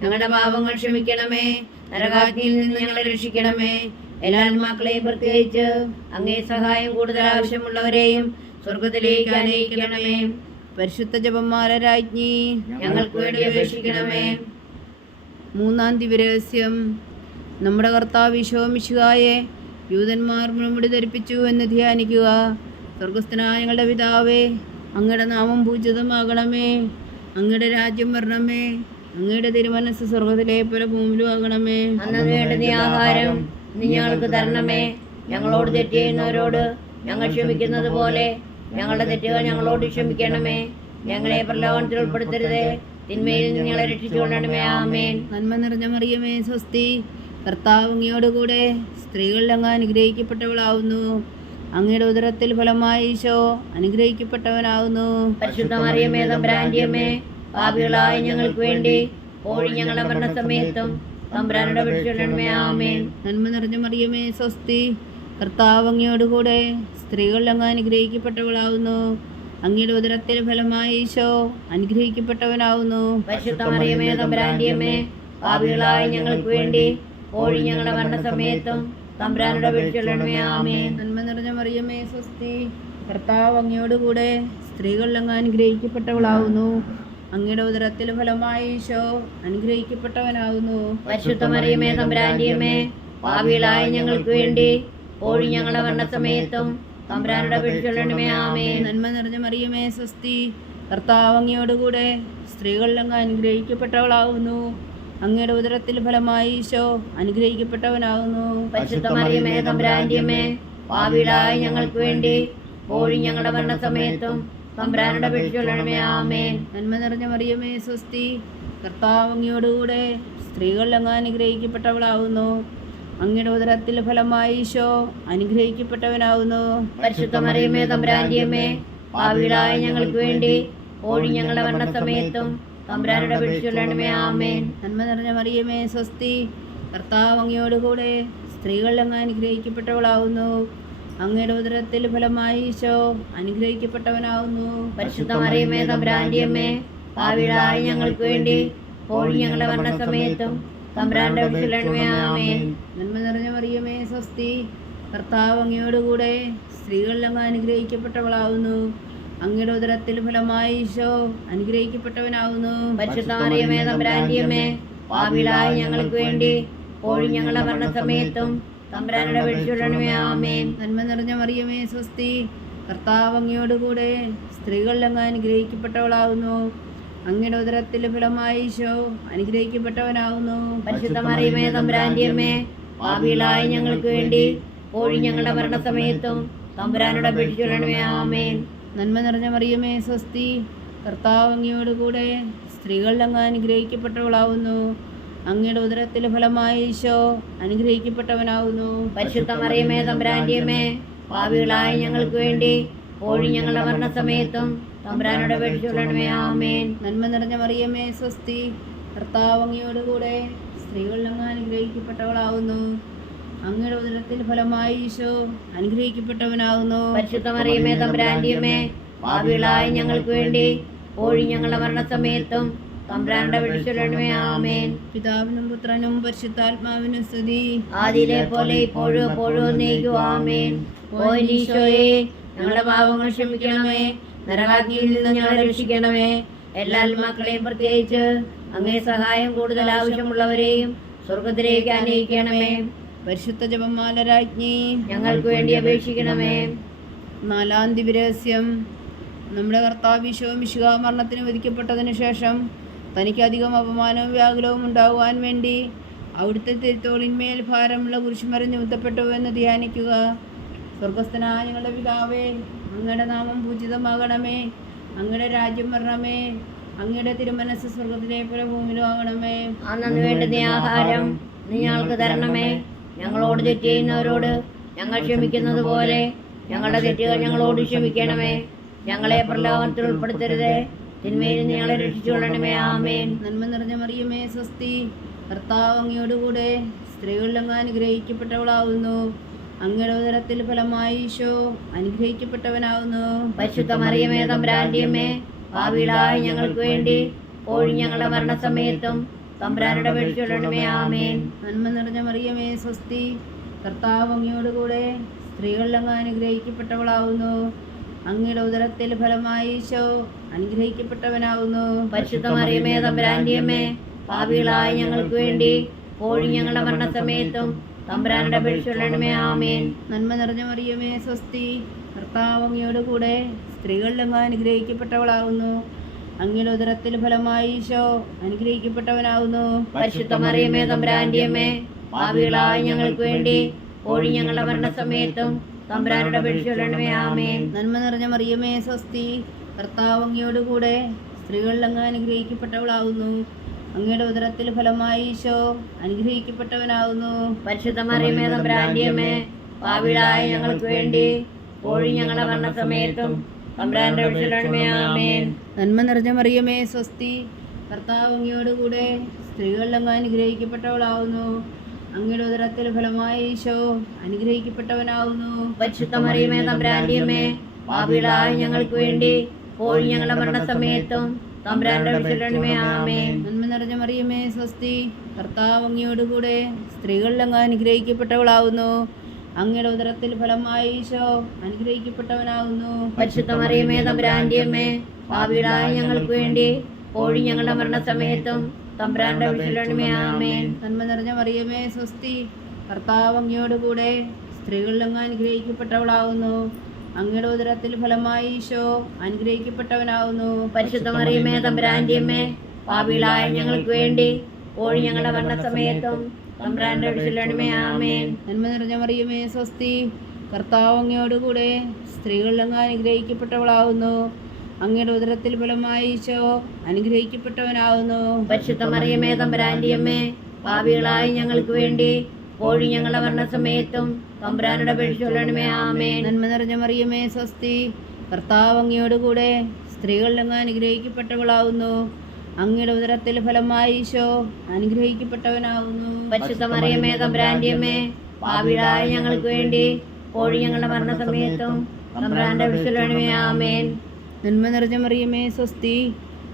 ഞങ്ങളുടെ പാപങ്ങൾ ക്ഷമിക്കണമേ, നരകാഗ്നിയിൽ നിന്ന് ഞങ്ങളെ രക്ഷിക്കണമേ. എല്ലാ ആത്മാക്കളെയും പ്രത്യേകിച്ച് അങ്ങേ സഹായം കൂടുതൽ ആവശ്യമുള്ളവരെയും സ്വർഗത്തിലേക്ക് അനയിക്കണമേ. പരിശുദ്ധ ജപമാല രാജ്ഞി, ഞങ്ങൾക്ക് വേണ്ടി അപേക്ഷിക്കണമേ. മൂന്നാം ദിവരഹസ്യം. നമ്മുടെ കർത്താവ് ഈശോ മിശിഹായെ യൂതന്മാർ മുൾമുടി ധരിപ്പിച്ചു എന്ന് ധ്യാനിക്കുക. സ്വർഗസ്ഥനായ ഞങ്ങളുടെ പിതാവേ, അങ്ങയുടെ നാമം പൂജിതമാകണമേ. അങ്ങയുടെ രാജ്യം വരണമേ. അങ്ങയുടെ തിരുമനസ് സ്വർഗത്തിലെ പോലെ ഭൂമിയിലും ആകണമേ. അന്നു വേണ്ടുന്ന ആഹാരം നീ ഞങ്ങൾക്ക് തരണമേ. ഞങ്ങളോട് തെറ്റ് ചെയ്യുന്നവരോട് ഞങ്ങൾ ക്ഷമിക്കുന്നത് പോലെ ഞങ്ങളുടെ തെറ്റുകൾ ഞങ്ങളോട് ക്ഷമിക്കണമേ. ഞങ്ങളെ പ്രലോഭനത്തിൽ ഉൾപ്പെടുത്തരുതേ, തിന്മയിൽ നിന്ന് ഞങ്ങളെ രക്ഷിച്ചുകൊള്ളണമേ. ആമേൻ. നന്മ നിറഞ്ഞ മറിയമേ സ്വസ്തി, കർത്താവ് അങ്ങയോടുകൂടെ സ്ത്രീകൾ അങ്ങ് അനുഗ്രഹിക്കപ്പെട്ടവളാവുന്നു. അങ്ങയുടെ ഉദരത്തിൽ ഫലമായി ഈശോ അനുഗ്രഹിക്കപ്പെട്ടവനാകുന്നു. പരിശുദ്ധ മറിയമേ തമ്പുരാന്റെ അമ്മേ, പാപികളായ ഞങ്ങൾക്ക് വേണ്ടി ഇപ്പോഴും ഞങ്ങളുടെ മരണസമയത്തും തമ്പുരാനോട് അപേക്ഷിക്കണമേ. ആമേൻ. നന്മ നിറഞ്ഞ മറിയമേ സ്വസ്തി, കർത്താവ് അങ്ങയോടുകൂടെ സ്ത്രീകൾ അങ്ങ് അനുഗ്രഹിക്കപ്പെട്ടവളാവുന്നു. അങ്ങയുടെ ഉദരത്തിൽ ഫലമായി ഈശോ അനുഗ്രഹിക്കപ്പെട്ടവനാവുന്നു. പരിശുദ്ധ മറിയമേ തമ്പുരാന്റെ അമ്മേ, പാപികളായ ഞങ്ങൾക്ക് വേണ്ടി ഇപ്പോഴും ഞങ്ങളുടെ മരണസമയത്തും തമ്പുരാനോട് അപേക്ഷിക്കണമേ. ആമേൻ. നന്മ നിറഞ്ഞ മറിയമേ സ്വസ്തി, കർത്താവ് അങ്ങയോടുകൂടെ സ്ത്രീകൾ അങ്ങ് അനുഗ്രഹിക്കപ്പെട്ടവളാവുന്നു. അങ്ങയുടെ ഉദരത്തിൽ ഫലമായി ഈശോ അനുഗ്രഹിക്കപ്പെട്ടവനാകുന്നു. പരിശുദ്ധ മറിയമേ തമ്പുരാന്റെ അമ്മേ, പാപികളായ ഞങ്ങൾക്ക് വേണ്ടി ഇപ്പോഴും ഞങ്ങളുടെ മരണസമയത്തും തമ്പുരാനോട് അപേക്ഷിക്കണമേ. ആമേൻ. നന്മ നിറഞ്ഞ മറിയമേ സ്വസ്തി, കർത്താവ് അങ്ങയോടുകൂടെ സ്ത്രീകൾ അങ്ങ് അനുഗ്രഹിക്കപ്പെട്ടവളാകുന്നു. അങ്ങയുടെ ഉദരത്തിൽ ഫലമായി ഈശോ അനുഗ്രഹിക്കപ്പെട്ടവനാകുന്നു. പരിശുദ്ധ മറിയമേ തമ്പുരാന്റെ അമ്മേ, പാപികളായ ഞങ്ങൾക്ക് വേണ്ടി ഇപ്പോഴും ഞങ്ങളുടെ മരണസമയത്തും തമ്പുരാനോട് അപേക്ഷിക്കണമേ. ആമേൻ. നന്മ നിറഞ്ഞ മറിയമേ സ്വസ്തി, കർത്താവ് അങ്ങയോടുകൂടെ സ്ത്രീകൾ അങ്ങ് അനുഗ്രഹിക്കപ്പെട്ടവളാകുന്നു. അങ്ങയുടെ ഉദരത്തിൽ ഫലമായി ഈശോ അനുഗ്രഹിക്കപ്പെട്ടവനാകുന്നു. പരിശുദ്ധ മറിയമേ തമ്പുരാന്റെ അമ്മേ, പാപികളായ ഞങ്ങൾക്ക് വേണ്ടി ഇപ്പോഴും ഞങ്ങളുടെ മരണസമയത്തും തമ്പുരാനോട് അപേക്ഷിക്കണമേ. ആമേൻ. നന്മ നിറഞ്ഞ മറിയമേ സ്വസ്തി, കർത്താവ് അങ്ങയോടുകൂടെ സ്ത്രീകൾ അങ്ങ് അനുഗ്രഹിക്കപ്പെട്ടവളാകുന്നു. അങ്ങയുടെ ഉദരത്തിൽ ഫലമായി ഈശോ അനുഗ്രഹിക്കപ്പെട്ടവനാകുന്നു. പരിശുദ്ധ മറിയമേ തമ്പുരാന്റെ അമ്മേ, പാപികളായ ഞങ്ങൾക്ക് വേണ്ടി ഇപ്പോഴും ഞങ്ങളുടെ മരണസമയത്തും തമ്പുരാനോട് അപേക്ഷിക്കണമേ. ആമേൻ. നന്മ നിറഞ്ഞ മറിയമേ സ്വസ്തി, കർത്താവ് അങ്ങയോടുകൂടെ സ്ത്രീകൾ അങ്ങ് അനുഗ്രഹിക്കപ്പെട്ടവളാകുന്നു. അങ്ങയുടെ ഉദരത്തിൽ ഫലമായി ഈശോ അനുഗ്രഹിക്കപ്പെട്ടവനാകുന്നു. പരിശുദ്ധ മറിയമേ തമ്പുരാന്റെ അമ്മേ, പാപികളായ ഞങ്ങൾക്ക് വേണ്ടി ഇപ്പോഴും ഞങ്ങളുടെ മരണസമയത്തും തമ്പുരാനോട് അപേക്ഷിക്കണമേ. ആമേൻ. നന്മ നിറഞ്ഞ മറിയമേ സ്വസ്തി, കർത്താവ് അങ്ങയോടുകൂടെ സ്ത്രീകൾ അങ്ങ് അനുഗ്രഹിക്കപ്പെട്ടവളാകുന്നു. അങ്ങയുടെ ഉദരത്തിൽ ഫലമായി ഈശോ അനുഗ്രഹിക്കപ്പെട്ടവനാകുന്നു. പരിശുദ്ധ മറിയമേ തമ്പുരാന്റെ അമ്മേ, പാപികളായ ഞങ്ങൾക്ക് വേണ്ടി ഇപ്പോഴും ഞങ്ങളുടെ മരണസമയത്തും തമ്പുരാനോട് അപേക്ഷിക്കണമേ. ആമേൻ. നന്മ നിറഞ്ഞ മറിയമേ സ്വസ്തി, കർത്താവ് അങ്ങയോടുകൂടെ സ്ത്രീകൾ അങ്ങ് അനുഗ്രഹിക്കപ്പെട്ടവളാവുന്നു. അങ്ങയുടെ ഉദരത്തിൽ ഫലമായി ഈശോ അനുഗ്രഹിക്കപ്പെട്ടവനാകുന്നു. പരിശുദ്ധ മറിയമേ തമ്പുരാന്റെ അമ്മേ, പാപികളായ ഞങ്ങൾക്ക് വേണ്ടി ഇപ്പോഴും ഞങ്ങളുടെ മരണസമയത്തും തമ്പുരാനോട് അപേക്ഷിക്കണമേ. ആമേൻ. നന്മ നിറഞ്ഞ മറിയമേ സ്വസ്തി, കർത്താവ് അങ്ങയോടുകൂടെ സ്ത്രീകൾ അങ്ങ് അനുഗ്രഹിക്കപ്പെട്ടവളാവുന്നു. അങ്ങയുടെ ഉദരത്തിൽ ഫലമായി ഈശോ അനുഗ്രഹിക്കപ്പെട്ടവനാകുന്നു. പരിശുദ്ധ മറിയമേ തമ്പുരാന്റെ അമ്മേ, പാപികളായ ഞങ്ങൾക്ക് വേണ്ടി ഇപ്പോഴും ഞങ്ങളുടെ മരണസമയത്തും തമ്പുരാനോട് അപേക്ഷിക്കണമേ. ആമേൻ. പിതാവിനും പുത്രനും പരിശുദ്ധാത്മാവിനും സ്തുതി. ആദിയിലെ പോലെ ഇപ്പോഴും എപ്പോഴും എന്നേക്കും. ആമേൻ. ഓ ഈശോയേ, ഞങ്ങളുടെ പാപങ്ങൾ ക്ഷമിക്കണമേ, നരകാഗ്നിയിൽ നിന്ന് ഞങ്ങളെ രക്ഷിക്കണമേ. എല്ലാ ആത്മാക്കളെയും പ്രത്യേകിച്ച് അങ്ങേ സഹായം കൂടുതൽ ആവശ്യമുള്ളവരെയും സ്വർഗത്തിലേക്ക് ആനയിക്കണമേ. പരിശുദ്ധ ജപമാല രാജ്ഞി ഞങ്ങൾക്ക് വേണ്ടി അപേക്ഷിക്കണമേ. നാലാം ദിവരഹസ്യം. നമ്മുടെ കർത്താവ് ഈശോ മിശിഹാ മരണത്തിന് വിധിക്കപ്പെട്ടതിന് ശേഷം തനിക്കധികം അപമാനവും വ്യാകുലവും ഉണ്ടാകുവാൻ വേണ്ടി അവിടുത്തെ തിരുത്തോളിന്മേൽ ഭാരമുള്ള കുരിശുമരം ചുമത്തപ്പെട്ടു എന്ന് ധ്യാനിക്കുക. സ്വർഗസ്ഥനായ ഞങ്ങളുടെ പിതാവേ, അങ്ങയുടെ നാമം പൂജിതമാകണമേ. അങ്ങയുടെ രാജ്യം വരണമേ. അങ്ങയുടെ തിരുമനസ് സ്വർഗത്തിലെ പോലെ ഭൂമിയിലും ആകണമേ. അന്നു വേണ്ടുന്ന ആഹാരം നീ ഞങ്ങൾക്ക് തരണമേ. ഞങ്ങളോട് തെറ്റ് ചെയ്യുന്നവരോട് ഞങ്ങൾ ക്ഷമിക്കുന്നത് പോലെ ഞങ്ങളുടെ തെറ്റുകൾ ഞങ്ങളോട് ക്ഷമിക്കണമേ. ഞങ്ങളെ പ്രലോഭനത്തിൽ ഉൾപ്പെടുത്തരുതേ, തിന്മയിൽ നിന്ന് ഞങ്ങളെ രക്ഷിച്ചുകൊള്ളണമേ. ആമേൻ. നന്മ നിറഞ്ഞ മറിയമേ, സ്വസ്തി. കർത്താവ് അങ്ങയോടുകൂടെ സ്ത്രീകളിൽ അങ്ങ് അനുഗ്രഹിക്കപ്പെട്ടവളാവുന്നു. അങ്ങയുടെ ഉദരത്തിൽ ഫലമായി ഈശോ അനുഗ്രഹിക്കപ്പെട്ടവനാവുന്നു. പരിശുദ്ധ മറിയമേ, തമ്പുരാന്റെ അമ്മേ, പാപികളായ ഞങ്ങൾക്ക് വേണ്ടി ഇപ്പോഴും ഞങ്ങളുടെ മരണസമയത്തും തമ്പുരാനോട് അപേക്ഷിച്ചുകൊള്ളണമേ. ആമേൻ. നന്മ നിറഞ്ഞ മറിയമേ, സ്വസ്തി. കർത്താവ് അങ്ങയോടുകൂടെ സ്ത്രീകളിൽ അങ്ങ് അനുഗ്രഹിക്കപ്പെട്ടവളാവുന്നു. അങ്ങയുടെ ഉദരത്തിൽ ഫലമായി ഈശോ അനുഗ്രഹിക്കപ്പെട്ടവനാവുന്നു. പരിശുദ്ധ മറിയമേ, തമ്പുരാന്റെ അമ്മേ, പാപികളായ ഞങ്ങൾക്ക് വേണ്ടി ഇപ്പോഴും ഞങ്ങളുടെ മരണസമയത്തും തമ്പുരാനോട് അപേക്ഷിച്ചുകൊള്ളണമേ. ആമേൻ. നന്മ നിറഞ്ഞ മറിയമേ, സ്വസ്തി. കർത്താവ് അങ്ങയോടുകൂടെ സ്ത്രീകളിൽ അങ്ങ് അനുഗ്രഹിക്കപ്പെട്ടവളാവുന്നു. അങ്ങയുടെ ഉദരത്തിൽ ഫലമായി ഈശോ അനുഗ്രഹിക്കപ്പെട്ടവനാവുന്നു. പരിശുദ്ധ മറിയമേ, തമ്പുരാന്റെ അമ്മേ, പാപികളായ ഞങ്ങൾക്ക് വേണ്ടി ഇപ്പോഴും ഞങ്ങളുടെ മരണസമയത്തും തമ്പുരാനോട് അപേക്ഷിച്ചുകൊള്ളണമേ. ആമേൻ. നന്മ നിറഞ്ഞ മറിയമേ, സ്വസ്തി. കർത്താവ് അങ്ങയോടുകൂടെ സ്ത്രീകളിൽ അങ്ങ് അനുഗ്രഹിക്കപ്പെട്ടവളാവുന്നു. അങ്ങയുടെ ഉദരത്തിൽ ഫലമായി ഈശോ അനുഗ്രഹിക്കപ്പെട്ടവനാവുന്നു. പരിശുദ്ധ മറിയമേ, തമ്പുരാന്റെ അമ്മേ, പാപികളായ ഞങ്ങൾക്ക് വേണ്ടി ഇപ്പോഴും ഞങ്ങളുടെ മരണസമയത്തും തമ്പുരാനോട് അപേക്ഷിച്ചുകൊള്ളണമേ. ആമേൻ. നന്മ നിറഞ്ഞ മറിയമേ, സ്വസ്തി. കർത്താവ് അങ്ങയോടുകൂടെ സ്ത്രീകളിൽ അങ്ങ് അനുഗ്രഹിക്കപ്പെട്ടവളാവുന്നു. അങ്ങയുടെ ഉദരത്തിൽ ഫലമായി ഈശോ അനുഗ്രഹിക്കപ്പെട്ടവനാവുന്നു. പരിശുദ്ധ മറിയമേ, തമ്പുരാന്റെ അമ്മേ, പാപികളായ ഞങ്ങൾക്ക് വേണ്ടി ഇപ്പോഴും ഞങ്ങളുടെ മരണസമയത്തും തമ്പുരാനോട് അപേക്ഷിച്ചുകൊള്ളണമേ. ആമേൻ. നന്മ നിറഞ്ഞ മറിയമേ, സ്വസ്തി. കർത്താവ് അങ്ങയോടുകൂടെ സ്ത്രീകളിൽ അങ്ങ് അനുഗ്രഹിക്കപ്പെട്ടവളാവുന്നു. അങ്ങയുടെ ഉദരത്തിൽ ഫലമായി ഈശോ അനുഗ്രഹിക്കപ്പെട്ടവനാവുന്നു. പരിശുദ്ധ മറിയമേ, തമ്പുരാന്റെ അമ്മേ, പാപികളായ ഞങ്ങൾക്ക് വേണ്ടി ഇപ്പോഴും ഞങ്ങളുടെ മരണസമയത്തും തമ്പുരാനോട് അപേക്ഷിച്ചുകൊള്ളണമേ. ആമേൻ. നന്മ നിറഞ്ഞ മറിയമേ, സ്വസ്തി. കർത്താവ് അങ്ങയോടുകൂടെ സ്ത്രീകളിൽ അങ്ങ് അനുഗ്രഹിക്കപ്പെട്ടവളാവുന്നു. അങ്ങയുടെ ഉദരത്തിൽ ഫലമായി ഈശോ അനുഗ്രഹിക്കപ്പെട്ടവനാവുന്നു. പരിശുദ്ധ മറിയമേ, തമ്പുരാന്റെ അമ്മേ, പാപികളായ ഞങ്ങൾക്ക് വേണ്ടി ഇപ്പോഴും ഞങ്ങളുടെ മരണസമയത്തും തമ്പുരാനോട് അപേക്ഷിച്ചുകൊള്ളണമേ. ആമേൻ. നന്മ നിറഞ്ഞ മറിയമേ, സ്വസ്തി. കർത്താവ് അങ്ങയോടുകൂടെ സ്ത്രീകളിൽ അങ്ങ് അനുഗ്രഹിക്കപ്പെട്ടവളാവുന്നു. അങ്ങയുടെ ഉദരത്തിൽ ഫലമായി ഈശോ അനുഗ്രഹിക്കപ്പെട്ടവനാവുന്നു. പരിശുദ്ധ മറിയമേ, തമ്പുരാന്റെ അമ്മേ, പാപികളായ ഞങ്ങൾക്ക് വേണ്ടി ഇപ്പോഴും ഞങ്ങളുടെ മരണസമയത്തും തമ്പുരാനോട് അപേക്ഷിച്ചുകൊള്ളണമേ. ആമേൻ. നന്മ നിറഞ്ഞ മറിയമേ, സ്വസ്തി. കർത്താവ് അങ്ങയോടുകൂടെ സ്ത്രീകളിൽ അങ്ങ് അനുഗ്രഹിക്കപ്പെട്ടവളാവുന്നു. അങ്ങയുടെ ഉദരത്തിൽ ഫലമായി ഈശോ അനുഗ്രഹിക്കപ്പെട്ടവനാവുന്നു. പരിശുദ്ധ മറിയമേ, തമ്പുരാന്റെ അമ്മേ, പാപികളായ ഞങ്ങൾക്ക് വേണ്ടി ഇപ്പോഴും ഞങ്ങളുടെ മരണസമയത്തും തമ്പുരാനോട് അപേക്ഷിച്ചുകൊള്ളണമേ. ആമേൻ. നന്മ നിറഞ്ഞ മറിയമേ, സ്വസ്തി.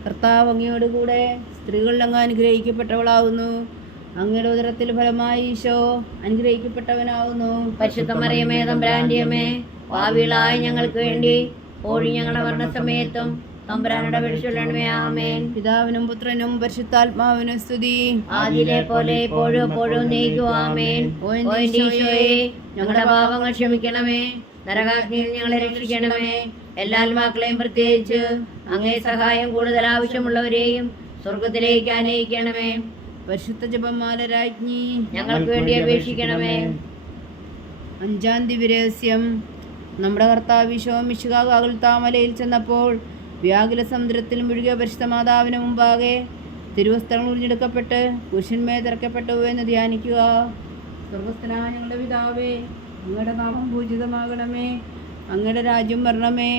കർത്താവ് അങ്ങയോടുകൂടെ സ്ത്രീകളിൽ അങ്ങ് അനുഗ്രഹിക്കപ്പെട്ടവളാവുന്നു. അങ്ങയുടെ ഉദരത്തിൽ ഫലമായി ഈശോ അനുഗ്രഹിക്കപ്പെട്ടവനാവുന്നു. പരിശുദ്ധ മറിയമേ, തമ്പുരാന്റെ അമ്മേ, പാപികളായ ഞങ്ങൾക്ക് വേണ്ടി ഇപ്പോഴും ഞങ്ങളുടെ മരണസമയത്തും തമ്പുരാനോട് അപേക്ഷിച്ചുകൊള്ളണമേ. ആമേൻ. പിതാവിനും പുത്രനും പരിശുദ്ധാത്മാവിനും സ്തുതി. ആദിയിലെ പോലെ ഇപ്പോഴും എപ്പോഴും നയിക്കും. ആമേൻ. ഓ എൻ്റെ ഈശോയേ, ഞങ്ങളുടെ പാപങ്ങൾ ക്ഷമിക്കണമേ. നരകാഗ്നിയിൽ ഞങ്ങളെ രക്ഷിക്കണമേ. എല്ലാ ആത്മാക്കളെയും പ്രത്യേകിച്ച് അങ്ങേ സഹായം കൂടുതൽ ആവശ്യമുള്ളവരെയും സ്വർഗത്തിലേക്ക് ആനയിക്കണമേ. പരിശുദ്ധ ജപമാല രാജ്ഞി ഞങ്ങൾക്ക് വേണ്ടി അപേക്ഷിക്കണമേ. അഞ്ചാം ദിവരഹസ്യം. നമ്മുടെ കർത്താവ് ഈശോ മിശിഹാ ഗാഗുൽത്താമലയിൽ ചെന്നപ്പോൾ വ്യാകുല സമുദ്രത്തിൽ മുഴുകിയ പരിശുദ്ധ മാതാവിന് മുമ്പാകെ തിരുവസ്ത്രങ്ങൾ ഉറിഞ്ഞെടുക്കപ്പെട്ട് പുരുഷന്മേൽ തിറക്കപ്പെട്ടു എന്ന് ധ്യാനിക്കുക. സ്വർഗസ്ഥനായ ഞങ്ങളുടെ പിതാവേ, അങ്ങയുടെ നാമം പൂജിതമാകണമേ. അങ്ങയുടെ രാജ്യം വരണമേ.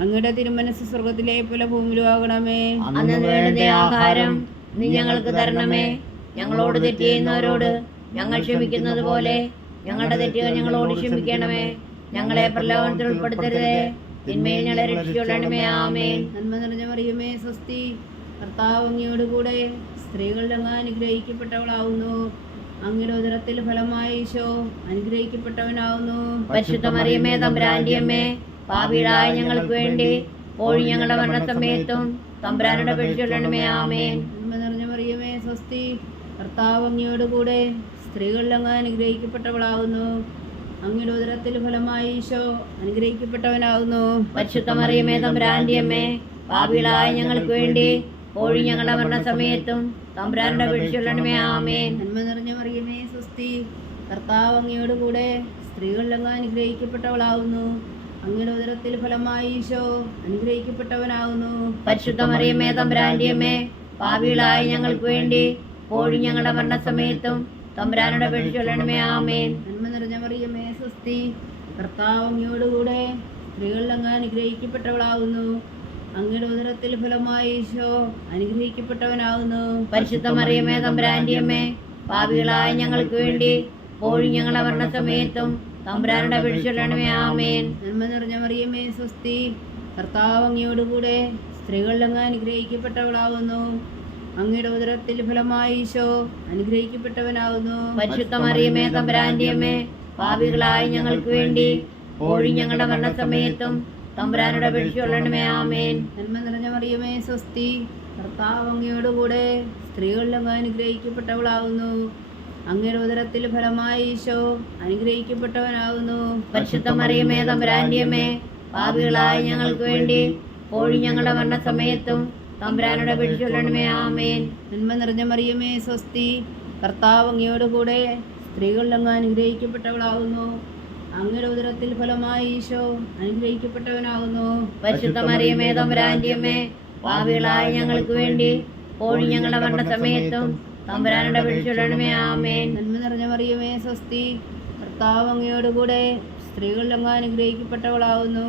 അങ്ങയുടെ തിരുമനസ് സ്വർഗത്തിലെ പോലെ ഭൂമിയിലും ആകണമേ. അന്ന് വേണ്ടുന്ന ആഹാരം നീ ഞങ്ങൾക്ക് തരണമേ. ഞങ്ങളോട് തെറ്റ് ചെയ്യുന്നവരോട് ഞങ്ങൾ ക്ഷമിക്കുന്നത് പോലെ ഞങ്ങളുടെ തെറ്റുകൾ ഞങ്ങളോട് ക്ഷമിക്കണമേ. ഞങ്ങളെ പ്രലോഭനത്തിൽ ഉൾപ്പെടുത്തരുതേ, തിന്മയിൽ ഞങ്ങളെ രക്ഷിച്ചുകൊള്ളണമേ. ആമേൻ. നന്മ നിറഞ്ഞ മറിയമേ, സ്വസ്തി. കർത്താവ് അങ്ങയോടുകൂടെ സ്ത്രീകളിൽ അങ്ങ് അനുഗ്രഹിക്കപ്പെട്ടവളാവുന്നു. അങ്ങയുടെ ഉദരത്തിൽ ഫലമായി ഈശോ അനുഗ്രഹിക്കപ്പെട്ടവനാവുന്നു. പരിശുദ്ധ മറിയമേ, തമ്പുരാന്റെ അമ്മേ, പാപികളായ ഞങ്ങൾക്ക് വേണ്ടി ഇപ്പോഴും ഞങ്ങളുടെ മരണസമയത്തും തമ്പുരാനോട് അപേക്ഷിച്ചുകൊള്ളണമേ. ആമേൻ. നന്മ നിറഞ്ഞ മറിയമേ സ്വസ്തി, കർത്താവ് അങ്ങയോടുകൂടെ സ്ത്രീകളിൽ അങ്ങ് അനുഗ്രഹിക്കപ്പെട്ടവളാകുന്നു. അങ്ങയുടെ ഉദരത്തിൽ ഫലമായി ഈശോ അനുഗ്രഹിക്കപ്പെട്ടവനാകുന്നു. പരിശുദ്ധ മറിയമേ തമ്പുരാന്റെ അമ്മേ, പാപികളായ ഞങ്ങൾക്ക് വേണ്ടി ഇപ്പോഴും ഞങ്ങളുടെ മരണസമയത്തും തമ്പുരാനോട് അപേക്ഷിച്ചുകൊള്ളണമേ. ആമേൻ. നന്മ നിറഞ്ഞ മറിയമേ സ്വസ്തി, കർത്താവ് അങ്ങയോടുകൂടെ സ്ത്രീകളിൽ അങ്ങ് അനുഗ്രഹിക്കപ്പെട്ടവളാകുന്നു. അങ്ങയുടെ ഉദരത്തിൽ ഫലമായി ഈശോ അനുഗ്രഹിക്കപ്പെട്ടവനാകുന്നു. പരിശുദ്ധ മറിയമേ തമ്പുരാന്റെ അമ്മേ, പാപികളായ ഞങ്ങൾക്ക് വേണ്ടി ഇപ്പോഴും ഞങ്ങളുടെ മരണസമയത്തും തമ്പുരാനോട് അപേക്ഷിച്ചുകൊള്ളണമേ. ആമേൻ. നന്മ നിറഞ്ഞ മറിയമേ സ്വസ്തി, കർത്താവ് അങ്ങയോടുകൂടെ സ്ത്രീകളിൽ അങ്ങ് അനുഗ്രഹിക്കപ്പെട്ടവളാകുന്നു. അങ്ങയുടെ ഉദരത്തിൽ ഫലമായി ഈശോ അനുഗ്രഹിക്കപ്പെട്ടവനാകുന്നു. പരിശുദ്ധ മറിയമേ തമ്പുരാന്റെ അമ്മേ, പാപികളായ ഞങ്ങൾക്ക് വേണ്ടി ഇപ്പോഴും ഞങ്ങളുടെ മരണസമയത്തും തമ്പുരാനോട് അപേക്ഷിച്ചുകൊള്ളണമേ. ആമേൻ. നന്മ നിറഞ്ഞ മറിയമേ സ്വസ്തി, കർത്താവ് അങ്ങയോടുകൂടെ സ്ത്രീകളിൽ അങ്ങ് അനുഗ്രഹിക്കപ്പെട്ടവളാകുന്നു. അങ്ങയുടെ ഉദരത്തിൽ ഫലമായി ഈശോ അനുഗ്രഹിക്കപ്പെട്ടവനാകുന്നു. പരിശുദ്ധ മറിയമേ തമ്പുരാന്റെ അമ്മേ, പാപികളായ ഞങ്ങൾക്ക് വേണ്ടി ഇപ്പോഴും ഞങ്ങളുടെ മരണസമയത്തും തമ്പുരാനോട് അപേക്ഷിച്ചുകൊള്ളണമേ. ആമേൻ. നന്മ നിറഞ്ഞ മറിയമേ സ്വസ്തി, കർത്താവ് അങ്ങയോടുകൂടെ സ്ത്രീകളിൽ അങ്ങ് അനുഗ്രഹിക്കപ്പെട്ടവളാകുന്നു. അങ്ങയുടെ ഉദരത്തിൽ ഫലമായി ഈശോ അനുഗ്രഹിക്കപ്പെട്ടവനാകുന്നു. പരിശുദ്ധ മറിയമേ തമ്പുരാന്റെ അമ്മേ, പാപികളായ ഞങ്ങൾക്ക് വേണ്ടി ഇപ്പോഴും ഞങ്ങളുടെ മരണസമയത്തും തമ്പുരാനോട് അപേക്ഷിച്ചുകൊള്ളണമേ. ആമേൻ. നന്മ നിറഞ്ഞ മറിയമേ സ്വസ്തി, കർത്താവ് അങ്ങയോടുകൂടെ സ്ത്രീകളിൽ അങ്ങ് അനുഗ്രഹിക്കപ്പെട്ടവളാകുന്നു. അങ്ങയുടെ ഉദരത്തിൽ ഫലമായി ഈശോ അനുഗ്രഹിക്കപ്പെട്ടവനാകുന്നു. പരിശുദ്ധ മറിയമേ തമ്പുരാന്റെ അമ്മേ, പാപികളായ ഞങ്ങൾക്ക് വേണ്ടി ഇപ്പോഴും ഞങ്ങളുടെ മരണസമയത്തും തമ്പുരാനോട് അപേക്ഷിച്ചുകൊള്ളണമേ. ആമേൻ. നന്മ നിറഞ്ഞ മറിയമേ സ്വസ്തി, കർത്താവ് അങ്ങയോടുകൂടെ സ്ത്രീകളിൽ അങ്ങ് അനുഗ്രഹിക്കപ്പെട്ടവളാകുന്നു.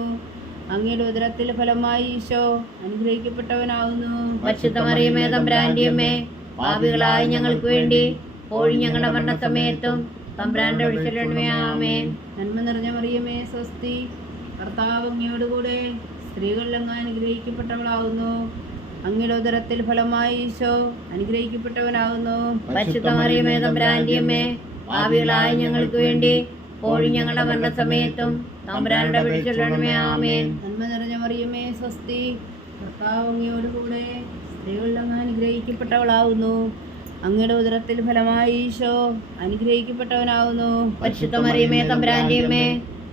അങ്ങയുടെ ഉദരത്തിൽ ഫലമായി ഈശോ അനുഗ്രഹിക്കപ്പെട്ടവനാകുന്നു. പരിശുദ്ധ മറിയമേ തമ്പുരാന്റെ അമ്മേ, പാപികളായ ഞങ്ങൾക്ക് വേണ്ടി ഇപ്പോഴും ഞങ്ങളുടെ മരണസമയത്തും തമ്പുരാനോട് അപേക്ഷിച്ചുകൊള്ളണമേ. ആമേൻ. നന്മ നിറഞ്ഞ മറിയമേ സ്വസ്തി, കർത്താവ് അങ്ങയോടുകൂടെ സ്ത്രീകളിൽ അങ്ങ് അനുഗ്രഹിക്കപ്പെട്ടവളാകുന്നു. അങ്ങയുടെ ഉദരത്തിൽ ഫലമായി ഈശോ അനുഗ്രഹിക്കപ്പെട്ടവനാകുന്നു. പരിശുദ്ധ മറിയമേ തമ്പുരാന്റെ അമ്മേ, പാപികളായ ഞങ്ങൾക്ക് വേണ്ടി ഇപ്പോഴും ഞങ്ങളുടെ മരണസമയത്തും തമ്പുരാനോട് അപേക്ഷിച്ചുകൊള്ളണമേ. ആമേൻ. നന്മ നിറഞ്ഞ മറിയമേ സ്വസ്തി, കർത്താവ് അങ്ങയോടുകൂടെ സ്ത്രീകളിൽ അങ്ങ് അനുഗ്രഹിക്കപ്പെട്ടവളാകുന്നു. അങ്ങയുടെ ഉദരത്തിൽ ഫലമായി ഈശോ അനുഗ്രഹിക്കപ്പെട്ടവനാകുന്നു. പരിശുദ്ധ മറിയമേ തമ്പുരാന്റെ അമ്മേ,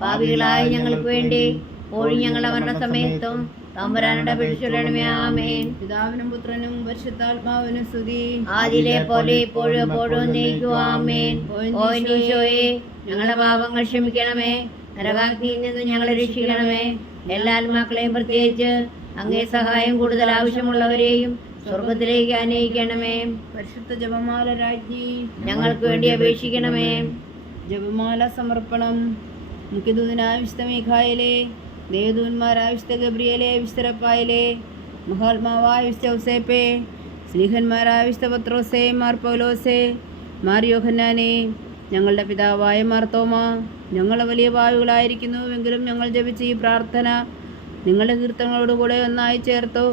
പാപികളായ ഞങ്ങൾക്ക് വേണ്ടി ഇപ്പോഴും ഞങ്ങളുടെ മരണസമയത്തും തമ്പുരാനോട് അപേക്ഷിച്ചുകൊള്ളണമേ. ആമേൻ. പിതാവിനും പുത്രനും പരിശുദ്ധാത്മാവിനും സ്തുതി. ആദിയിലെ പോലെ ഇപ്പോഴും എപ്പോഴും എന്നേക്കും. ആമേൻ. ഓ ഈശോയെ, ഞങ്ങളുടെ പാപങ്ങൾ ക്ഷമിക്കണമേ, നരകാഗ്നിയിൽ നിന്ന് ഞങ്ങളെ രക്ഷിക്കണമേ. എല്ലാ ആത്മാക്കളെയും പ്രത്യേകിച്ച് അങ്ങേ സഹായം കൂടുതൽ ആവശ്യമുള്ളവരെയും സ്വർഗത്തിലേക്ക് അനയിക്കണമേ. പരിശുദ്ധ ജപമാല രാജ്ഞി, ഞങ്ങൾക്ക് വേണ്ടി അപേക്ഷിക്കണമേ. ജപമാല സമർപ്പണം. മുഖ്യദൂതനായ വിശുദ്ധ മീഖായേലേ, ദേവദൂതന്മാരായ വിശുദ്ധ ഗബ്രിയേലേ, വിശുദ്ധ റഫായേലേ, മഹാത്മാവായ വിശുദ്ധ ഔസേപ്പേ, സ്നേഹന്മാരായ വിശുദ്ധ പത്രോസേ, മാർ പൗലോസേ, മാർ യോഹന്നാനേ, ഞങ്ങളുടെ പിതാവായ മാർത്തോമ, ഞങ്ങൾ വലിയ പാവികളായിരിക്കുന്നുവെങ്കിലും ഞങ്ങൾ ജപിച്ച ഈ പ്രാർത്ഥന നിങ്ങളുടെ കീർത്തനങ്ങളോടുകൂടെ ഒന്നായി ചേർത്തു.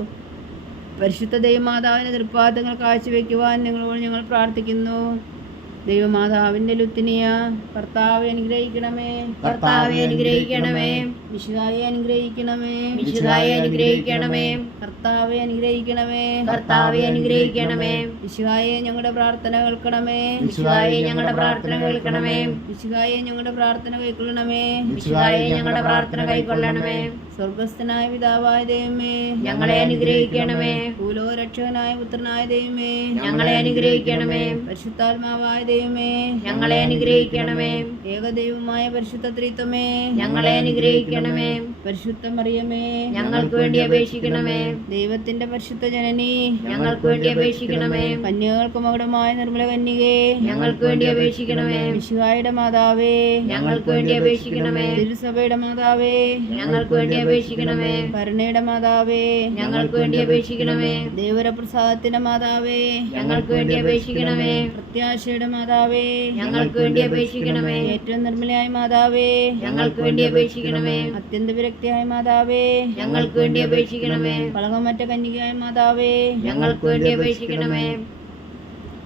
പരിശുദ്ധ ദൈവമാതാവിൻ്റെ തൃപ്പാദങ്ങൾ കാഴ്ചവെക്കുവാൻ നിങ്ങളോട് ഞങ്ങൾ പ്രാർത്ഥിക്കുന്നു. ദൈവമാതാവിൻ്റെ ലുത്തിനിയ, കർത്താവെ അനുഗ്രഹിക്കണമേ. കർത്താവെ അനുഗ്രഹിക്കണമേ. വിശുദ്ധായെ അനുഗ്രഹിക്കണമേ. വിശുദ്ധായെ അനുഗ്രഹിക്കണമേ. കർത്താവെ അനുഗ്രഹിക്കണമേ. കർത്താവെ അനുഗ്രഹിക്കണമേ. വിശുദ്ധായെ ഞങ്ങളുടെ പ്രാർത്ഥന കേൾക്കണമേ. വിശുദ്ധായെ ഞങ്ങളുടെ പ്രാർത്ഥന കേൾക്കണമേ. വിശുദ്ധായെ ഞങ്ങളുടെ പ്രാർത്ഥന കൈക്കൊള്ളണമേ. വിശുദ്ധായെ ഞങ്ങളുടെ പ്രാർത്ഥന കൈക്കൊള്ളണമേ. സ്വർഗസ്ഥനായ പിതാവായ ദൈവമേ, ഞങ്ങളെ അനുഗ്രഹിക്കണമേ. ഭൂലോകരക്ഷകനായ പുത്രനായ ദൈവമേ, ഞങ്ങളെ അനുഗ്രഹിക്കണമേ. പരിശുദ്ധാത്മാവായ ദൈവമേ, ഞങ്ങളെ അനുഗ്രഹിക്കണമേ. ഏകദൈവമായ പരിശുദ്ധ ത്രിത്വമേ, ഞങ്ങളെ അനുഗ്രഹിക്കണമേ. പരിശുദ്ധ മറിയമേ, ഞങ്ങൾക്ക് വേണ്ടി അപേക്ഷിക്കണമേ. ദൈവത്തിന്റെ പരിശുദ്ധ ജനനി, ഞങ്ങൾക്ക് വേണ്ടി അപേക്ഷിക്കണമേ. കന്യകൾക്ക് മകുടമായ നിർമ്മല കന്യകേ, ഞങ്ങൾക്ക് വേണ്ടി അപേക്ഷിക്കണമേ. മിശിഹായുടെ മാതാവേ, ഞങ്ങൾക്ക് വേണ്ടി അപേക്ഷിക്കണമേ. തിരുസഭയുടെ മാതാവേ, ഞങ്ങൾക്ക് വേണ്ടി അപേക്ഷിക്കണമേ. കരുണയുടെ മാതാവേ, ഞങ്ങൾക്ക് വേണ്ടി അപേക്ഷിക്കണമേ. ദേവരപ്രസാദത്തിന്റെ മാതാവേ, ഞങ്ങൾക്ക് വേണ്ടി അപേക്ഷിക്കണമേ. പ്രത്യാശയുടെ മാതാവേ, ഞങ്ങൾക്ക് വേണ്ടി അപേക്ഷിക്കണമേ. ഏറ്റവും നിർമ്മലയായ മാതാവേ, ഞങ്ങൾക്ക് വേണ്ടി അപേക്ഷിക്കണമേ. അത്യന്ത വിരക്തിയായ മാതാവേ, ഞങ്ങൾക്ക് വേണ്ടി അപേക്ഷിക്കണമേ. കളങ്കമറ്റ കന്യകയായ മാതാവേ, ഞങ്ങൾക്ക് വേണ്ടി അപേക്ഷിക്കണമേ.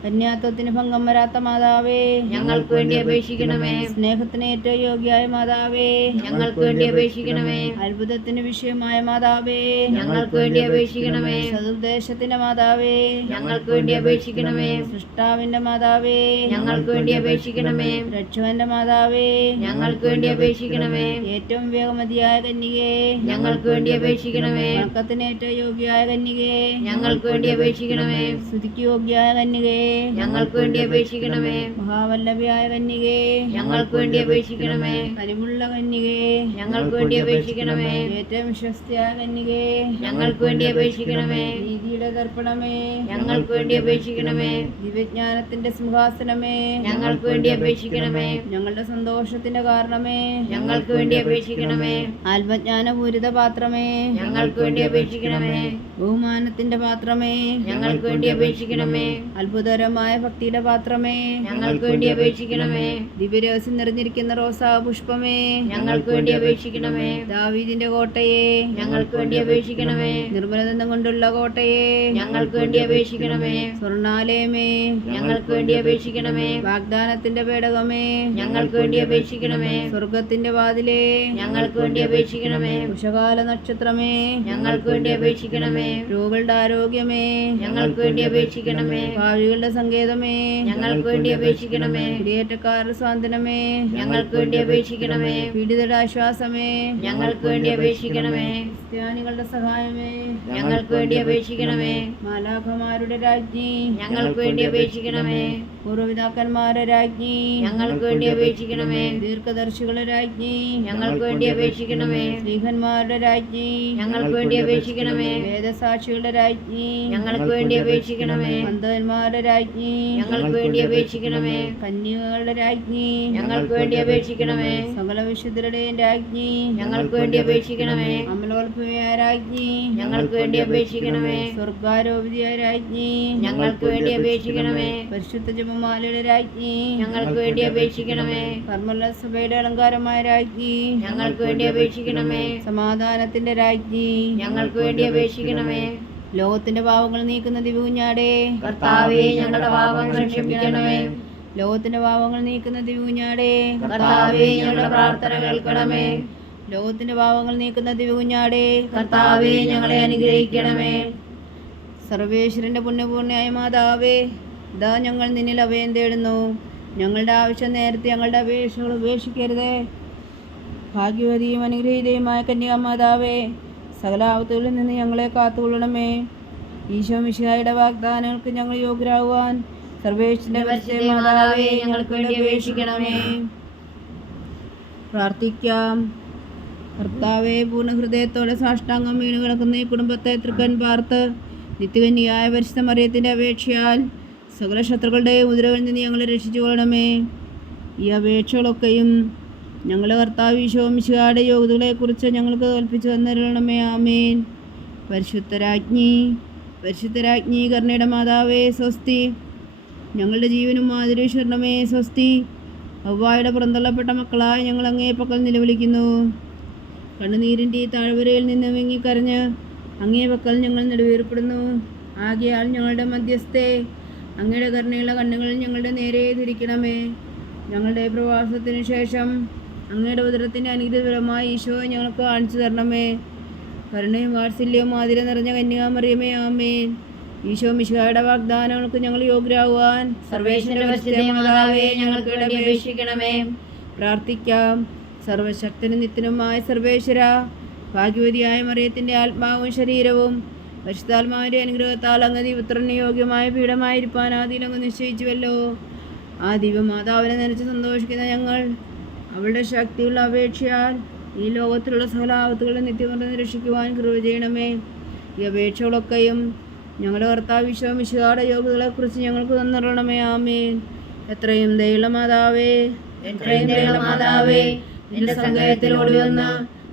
കന്യാത്വത്തിന് ഭംഗം വരാത്ത മാതാവേ, ഞങ്ങൾക്ക് വേണ്ടി അപേക്ഷിക്കണമേ. സ്നേഹത്തിന് ഏറ്റവും യോഗ്യയായ മാതാവേ, ഞങ്ങൾക്ക് വേണ്ടി അപേക്ഷിക്കണമേ. അത്ഭുതത്തിന് വിഷയമായ മാതാവേ, ഞങ്ങൾക്ക് വേണ്ടി അപേക്ഷിക്കണമേ. സതുദ്ദേശത്തിന്റെ മാതാവേ, ഞങ്ങൾക്ക് വേണ്ടി അപേക്ഷിക്കണമേ. സൃഷ്ടാവിന്റെ മാതാവേ, ഞങ്ങൾക്ക് വേണ്ടി അപേക്ഷിക്കണമേ. രക്ഷകന്റെ മാതാവേ, ഞങ്ങൾക്ക് വേണ്ടി അപേക്ഷിക്കണമേ. ഏറ്റവും വേഗമതിയായ കന്യകേ, ഞങ്ങൾക്ക് വേണ്ടി അപേക്ഷിക്കണമേ. വണക്കത്തിന് ഏറ്റവും യോഗ്യയായ കന്യകേ, ഞങ്ങൾക്ക് വേണ്ടി അപേക്ഷിക്കണമേ. സ്തുതിക്ക് യോഗ്യയായ കന്യകേ, ഞങ്ങൾക്ക് വേണ്ടി അപേക്ഷിക്കണമേ. മഹാവല്ലഭയായ കന്യകേ, ഞങ്ങൾക്ക് വേണ്ടി അപേക്ഷിക്കണമേ. കനിവുള്ള കന്യകേ, ഞങ്ങൾക്ക് വേണ്ടി അപേക്ഷിക്കണമേ. ഏറ്റവും വിശ്വസ്തയായ കന്യകേ, ഞങ്ങൾക്ക് വേണ്ടി അപേക്ഷിക്കണമേ. നീതിയുടെ ദർപ്പണമേ, ഞങ്ങൾക്ക് വേണ്ടി അപേക്ഷിക്കണമേ. ദിവ്യജ്ഞാനത്തിന്റെ സിംഹാസനമേ, ഞങ്ങൾക്ക് വേണ്ടി അപേക്ഷിക്കണമേ. ഞങ്ങളുടെ സന്തോഷത്തിന്റെ കാരണമേ, ഞങ്ങൾക്ക് വേണ്ടി അപേക്ഷിക്കണമേ. ആത്മജ്ഞാനപൂരിത പാത്രമേ, ഞങ്ങൾക്ക് വേണ്ടി അപേക്ഷിക്കണമേ. ബഹുമാനത്തിന്റെ പാത്രമേ, ഞങ്ങൾക്ക് വേണ്ടി അപേക്ഷിക്കണമേ. അത്ഭുതകരമായ ഭക്തിയുടെ പാത്രമേ, ഞങ്ങൾക്ക് വേണ്ടി അപേക്ഷിക്കണമേ. ദിവ്യരഹസ്യം നിറഞ്ഞിരിക്കുന്ന റോസാ പുഷ്പമേ, ഞങ്ങൾക്ക് വേണ്ടി അപേക്ഷിക്കണമേ. ദാവീദിന്റെ കോട്ടയെ, ഞങ്ങൾക്ക് വേണ്ടി അപേക്ഷിക്കണമേ. നിർമ്മലതം കൊണ്ടുള്ള കോട്ടയെ, ഞങ്ങൾക്ക് വേണ്ടി അപേക്ഷിക്കണമേ. സ്വർണാലയമേ, ഞങ്ങൾക്ക് വേണ്ടി അപേക്ഷിക്കണമേ. വാഗ്ദാനത്തിന്റെ പേടകമേ, ഞങ്ങൾക്ക് വേണ്ടി അപേക്ഷിക്കണമേ. സ്വർഗത്തിന്റെ വാതിലേ, ഞങ്ങൾക്ക് വേണ്ടി അപേക്ഷിക്കണമേ. ഉഷകാല നക്ഷത്രമേ, ഞങ്ങൾക്ക് വേണ്ടി അപേക്ഷിക്കണമേ. രോഗികളുടെ ആരോഗ്യമേ, ഞങ്ങൾക്ക് വേണ്ടി അപേക്ഷിക്കണമേ. ഭാവികളുടെ സങ്കേതമേ, ഞങ്ങൾക്ക് വേണ്ടി അപേക്ഷിക്കണമേ. കുടിയേറ്റക്കാരുടെ സ്വാതന്ത്ര്യമേ, ഞങ്ങൾക്ക് വേണ്ടി അപേക്ഷിക്കണമേ. പീഡിതരുടെ ആശ്വാസമേ, ഞങ്ങൾക്ക് വേണ്ടി അപേക്ഷിക്കണമേ. ക്രിസ്ത്യാനികളുടെ സഹായമേ, ഞങ്ങൾക്ക് വേണ്ടി അപേക്ഷിക്കണമേ. മാലാഖമാരുടെ രാജ്ഞി, ഞങ്ങൾക്ക് വേണ്ടി അപേക്ഷിക്കണമേ. പൂർവ്വപിതാക്കന്മാരുടെ രാജ്ഞി, ഞങ്ങൾക്ക് വേണ്ടി അപേക്ഷിക്കണമേ. ദീർഘദർശികളുടെ രാജ്ഞി, ഞങ്ങൾക്ക് വേണ്ടി അപേക്ഷിക്കണമേ. സ്ത്രീഹന്മാരുടെ രാജ്ഞി, ഞങ്ങൾക്ക് വേണ്ടി അപേക്ഷിക്കണമേ. വേദസാക്ഷികളുടെ രാജ്ഞി, ഞങ്ങൾക്ക് വേണ്ടി അപേക്ഷിക്കണമേ. അന്ധന്മാരുടെ രാജ്ഞി, ഞങ്ങൾക്ക് വേണ്ടി അപേക്ഷിക്കണമേ. കന്യകകളുടെ രാജ്ഞി, ഞങ്ങൾക്ക് വേണ്ടി അപേക്ഷിക്കണമേ. സകല വിശുദ്ധരുടെയും രാജ്ഞി, ഞങ്ങൾക്ക് വേണ്ടി അപേക്ഷിക്കണമേ. അമലോത്ഭവയായ രാജ്ഞി, ഞങ്ങൾക്ക് വേണ്ടി അപേക്ഷിക്കണമേ. സ്വർഗാരോപിതയായ രാജ്ഞി, ഞങ്ങൾക്ക് വേണ്ടി അപേക്ഷിക്കണമേ. പരിശുദ്ധ ജപമാലയുടെ രാജ്ഞി, ഞങ്ങൾക്ക് വേണ്ടി അപേക്ഷിക്കണമേ. കർമ്മല സഭയുടെ അലങ്കാരമായ രാജ്ഞി, ഞങ്ങൾക്ക് വേണ്ടി അപേക്ഷിക്കണമേ. സമാധാനത്തിന്റെ രാജ്ഞി, ഞങ്ങൾക്ക് വേണ്ടി അപേക്ഷിക്കണമേ. ലോകത്തിന്റെ പാവങ്ങൾ നീക്കുന്ന ദിവ്യകുഞ്ഞാടേ, കർത്താവേ, ഞങ്ങളുടെ പാപങ്ങൾ ക്ഷമിക്കണമേ. ലോകത്തിന്റെ പാവങ്ങൾ നീക്കുന്ന ദിവ്യകുഞ്ഞാടേ, കർത്താവേ, ഞങ്ങളുടെ പ്രാർത്ഥന കേൾക്കണമേ. ലോകത്തിന്റെ പാവങ്ങൾ നീക്കുന്ന ദിവ്യകുഞ്ഞാടേ, കർത്താവേ, ഞങ്ങളെ അനുഗ്രഹിക്കണമേ. സർവേശ്വരന്റെ പുണ്യപൂർണ്ണയായ മാതാവേ, ഇതാ ഞങ്ങൾ നിന്നിൽ അഭയം തേടുന്നു. ഞങ്ങളുടെ ആവശ്യം നേരത്തെ ഞങ്ങളുടെ അപേക്ഷകൾ ഉപേക്ഷിക്കരുതേ. ഭാഗ്യവതിയും അനുഗ്രഹീതയുമായ കന്യാമാതാവേ, സകല ആപത്തുകളിൽ നിന്ന് ഞങ്ങളെ കാത്തുകൊള്ളണമേ. ഈശോ മിശിഹായുടെ വാഗ്ദാനങ്ങൾക്ക് ഞങ്ങൾ യോഗ്യരാകുവാൻ സർവേശ്വരന്റെ പരിശുദ്ധ മാതാവേ, ഞങ്ങൾക്ക് വേണ്ടി അപേക്ഷിക്കണമേ. പ്രാർത്ഥിക്കാം. കർത്താവെ, പൂർണ്ണ ഹൃദയത്തോടെ സാഷ്ടാംഗം വീണ് കിടക്കുന്ന ഈ കുടുംബത്തെ തൃക്കൻ പാർത്ത് നിത്യകന്യയായ പരിശുദ്ധ മറിയത്തിൻ്റെ അപേക്ഷയാൽ സകല ശത്രുക്കളുടെയും ഉദരവിൽ നിന്ന് ഞങ്ങളെ രക്ഷിച്ചു കൊള്ളണമേ. ഈ അപേക്ഷകളൊക്കെയും ഞങ്ങളുടെ കർത്താവ് ഈശോ മിശിഹായുടെ യോഗ്യതകളെക്കുറിച്ച് ഞങ്ങൾക്ക് കൽപ്പിച്ചു തന്നിരണമേ. ആമേൻ. പരിശുദ്ധരാജ്ഞി കരുണയുടെ മാതാവേ, സ്വസ്തി. ഞങ്ങളുടെ ജീവനും മാധുരീശ്വരണമേ, സ്വസ്തി. ഹവ്വായുടെ പുറന്തള്ളപ്പെട്ട മക്കളായി ഞങ്ങൾ അങ്ങേ പക്കൽ നിലവിളിക്കുന്നു. കണ്ണുനീരിൻ്റെ ഈ താഴ്വരയിൽ നിന്ന് വിങ്ങിക്കരഞ്ഞ് അങ്ങേ പക്കൽ ഞങ്ങൾ നെടുവേർപ്പെടുന്നു. ആകയാൽ ഞങ്ങളുടെ മധ്യസ്ഥേ, അങ്ങയുടെ കരുണയുള്ള കണ്ണുകൾ ഞങ്ങളുടെ നേരെ തിരിക്കണമേ. ഞങ്ങളുടെ പ്രവാസത്തിനു ശേഷം അങ്ങയുടെ ഉദരത്തിൻ്റെ അനുഗ്രഹഫലമായി ഈശോയെ ഞങ്ങൾക്ക് കാണിച്ചു തരണമേ. കരുണയും വാത്സല്യവും ആതിര നിറഞ്ഞ കന്യാമറിയമേ, ആമേൻ. ഈശോ മിശിഹായുടെ വാഗ്ദാനങ്ങൾക്ക് ഞങ്ങൾ യോഗ്യരാകുവാൻ സർവേശ്വരന്റെ പരിശുദ്ധ മാതാവേ, ഞങ്ങൾക്ക് വേണ്ടി അപേക്ഷിക്കണമേ. പ്രാർത്ഥിക്കാം. സർവശക്തനും നിത്യനുമായ സർവേശ്വര, ഭാഗ്യവതിയായ മറിയത്തിൻ്റെ ആത്മാവും ശരീരവും പരിശുദ്ധാത്മാവിൻ്റെ അനുഗ്രഹത്താൽ അങ്ങ് പുത്രന് യോഗ്യമായ പീഠമായിരിക്കാൻ ആദ്യം അങ്ങ് നിശ്ചയിച്ചുവല്ലോ. ആ ദിവ്യമാതാവിനെ നനച്ച് സന്തോഷിക്കുന്ന ഞങ്ങൾ അവളുടെ ശക്തിയുള്ള അപേക്ഷയാൽ ഈ ലോകത്തിലുള്ള സകല ആപത്തുകളെ നിത്യകൊണ്ട് രക്ഷിക്കുവാൻ കൃപ ചെയ്യണമേ. ഈ അപേക്ഷകളൊക്കെയും ഞങ്ങളുടെ കർത്താവ് ഈശോ മിശിഹായുടെ യോഗ്യതകളെക്കുറിച്ച് ഞങ്ങൾക്ക് തന്നിരണമേ. ആമേൻ. എത്രയും ദയുള്ള മാതാവേ, എത്രയും ദയുള്ള മാതാവേ, നിന്റെ സങ്കേതത്തിൽ ഓടിവന്ന്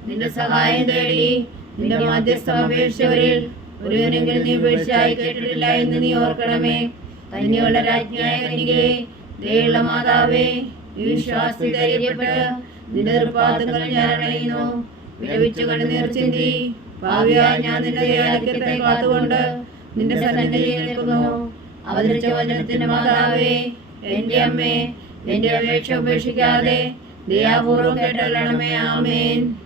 നിന്റെ സഹായം തേടി നിന്റെ മാധ്യസ്ഥം അപേക്ഷിച്ചവരിൽ ഒരുവനെങ്കിലും നീ ഉപേക്ഷയായി കേട്ടിട്ടില്ല എന്ന് നീ ഓർക്കണമേ. കന്യകളുടെ രാജ്ഞിയായ കന്യകേ, ദയുള്ള മാതാവേ, ഈ വിശ്വാസത്തിൽ ധൈര്യപ്പെട്ട് നിന്റെ തൃപ്പാദങ്ങളിൽ ഞാൻ അണയുന്നു. വിലപിച്ചു കണ്ണുനീർ ചിന്തി പാപിയായ ഞാൻ നിന്റെ ദയാലക്ഷ്യത്തെ കാത്തുകൊണ്ട് നിന്റെ സന്നിധിയിൽ നിൽക്കുന്നു. അവതരിച്ച വചനത്തിന്റെ മാതാവേ, എന്റെ അമ്മേ, എന്റെ അപേക്ഷ ഉപേക്ഷിക്കാതെ ദയാപൂർവം കേട്ടല്ലണമേ. ആമേൻ.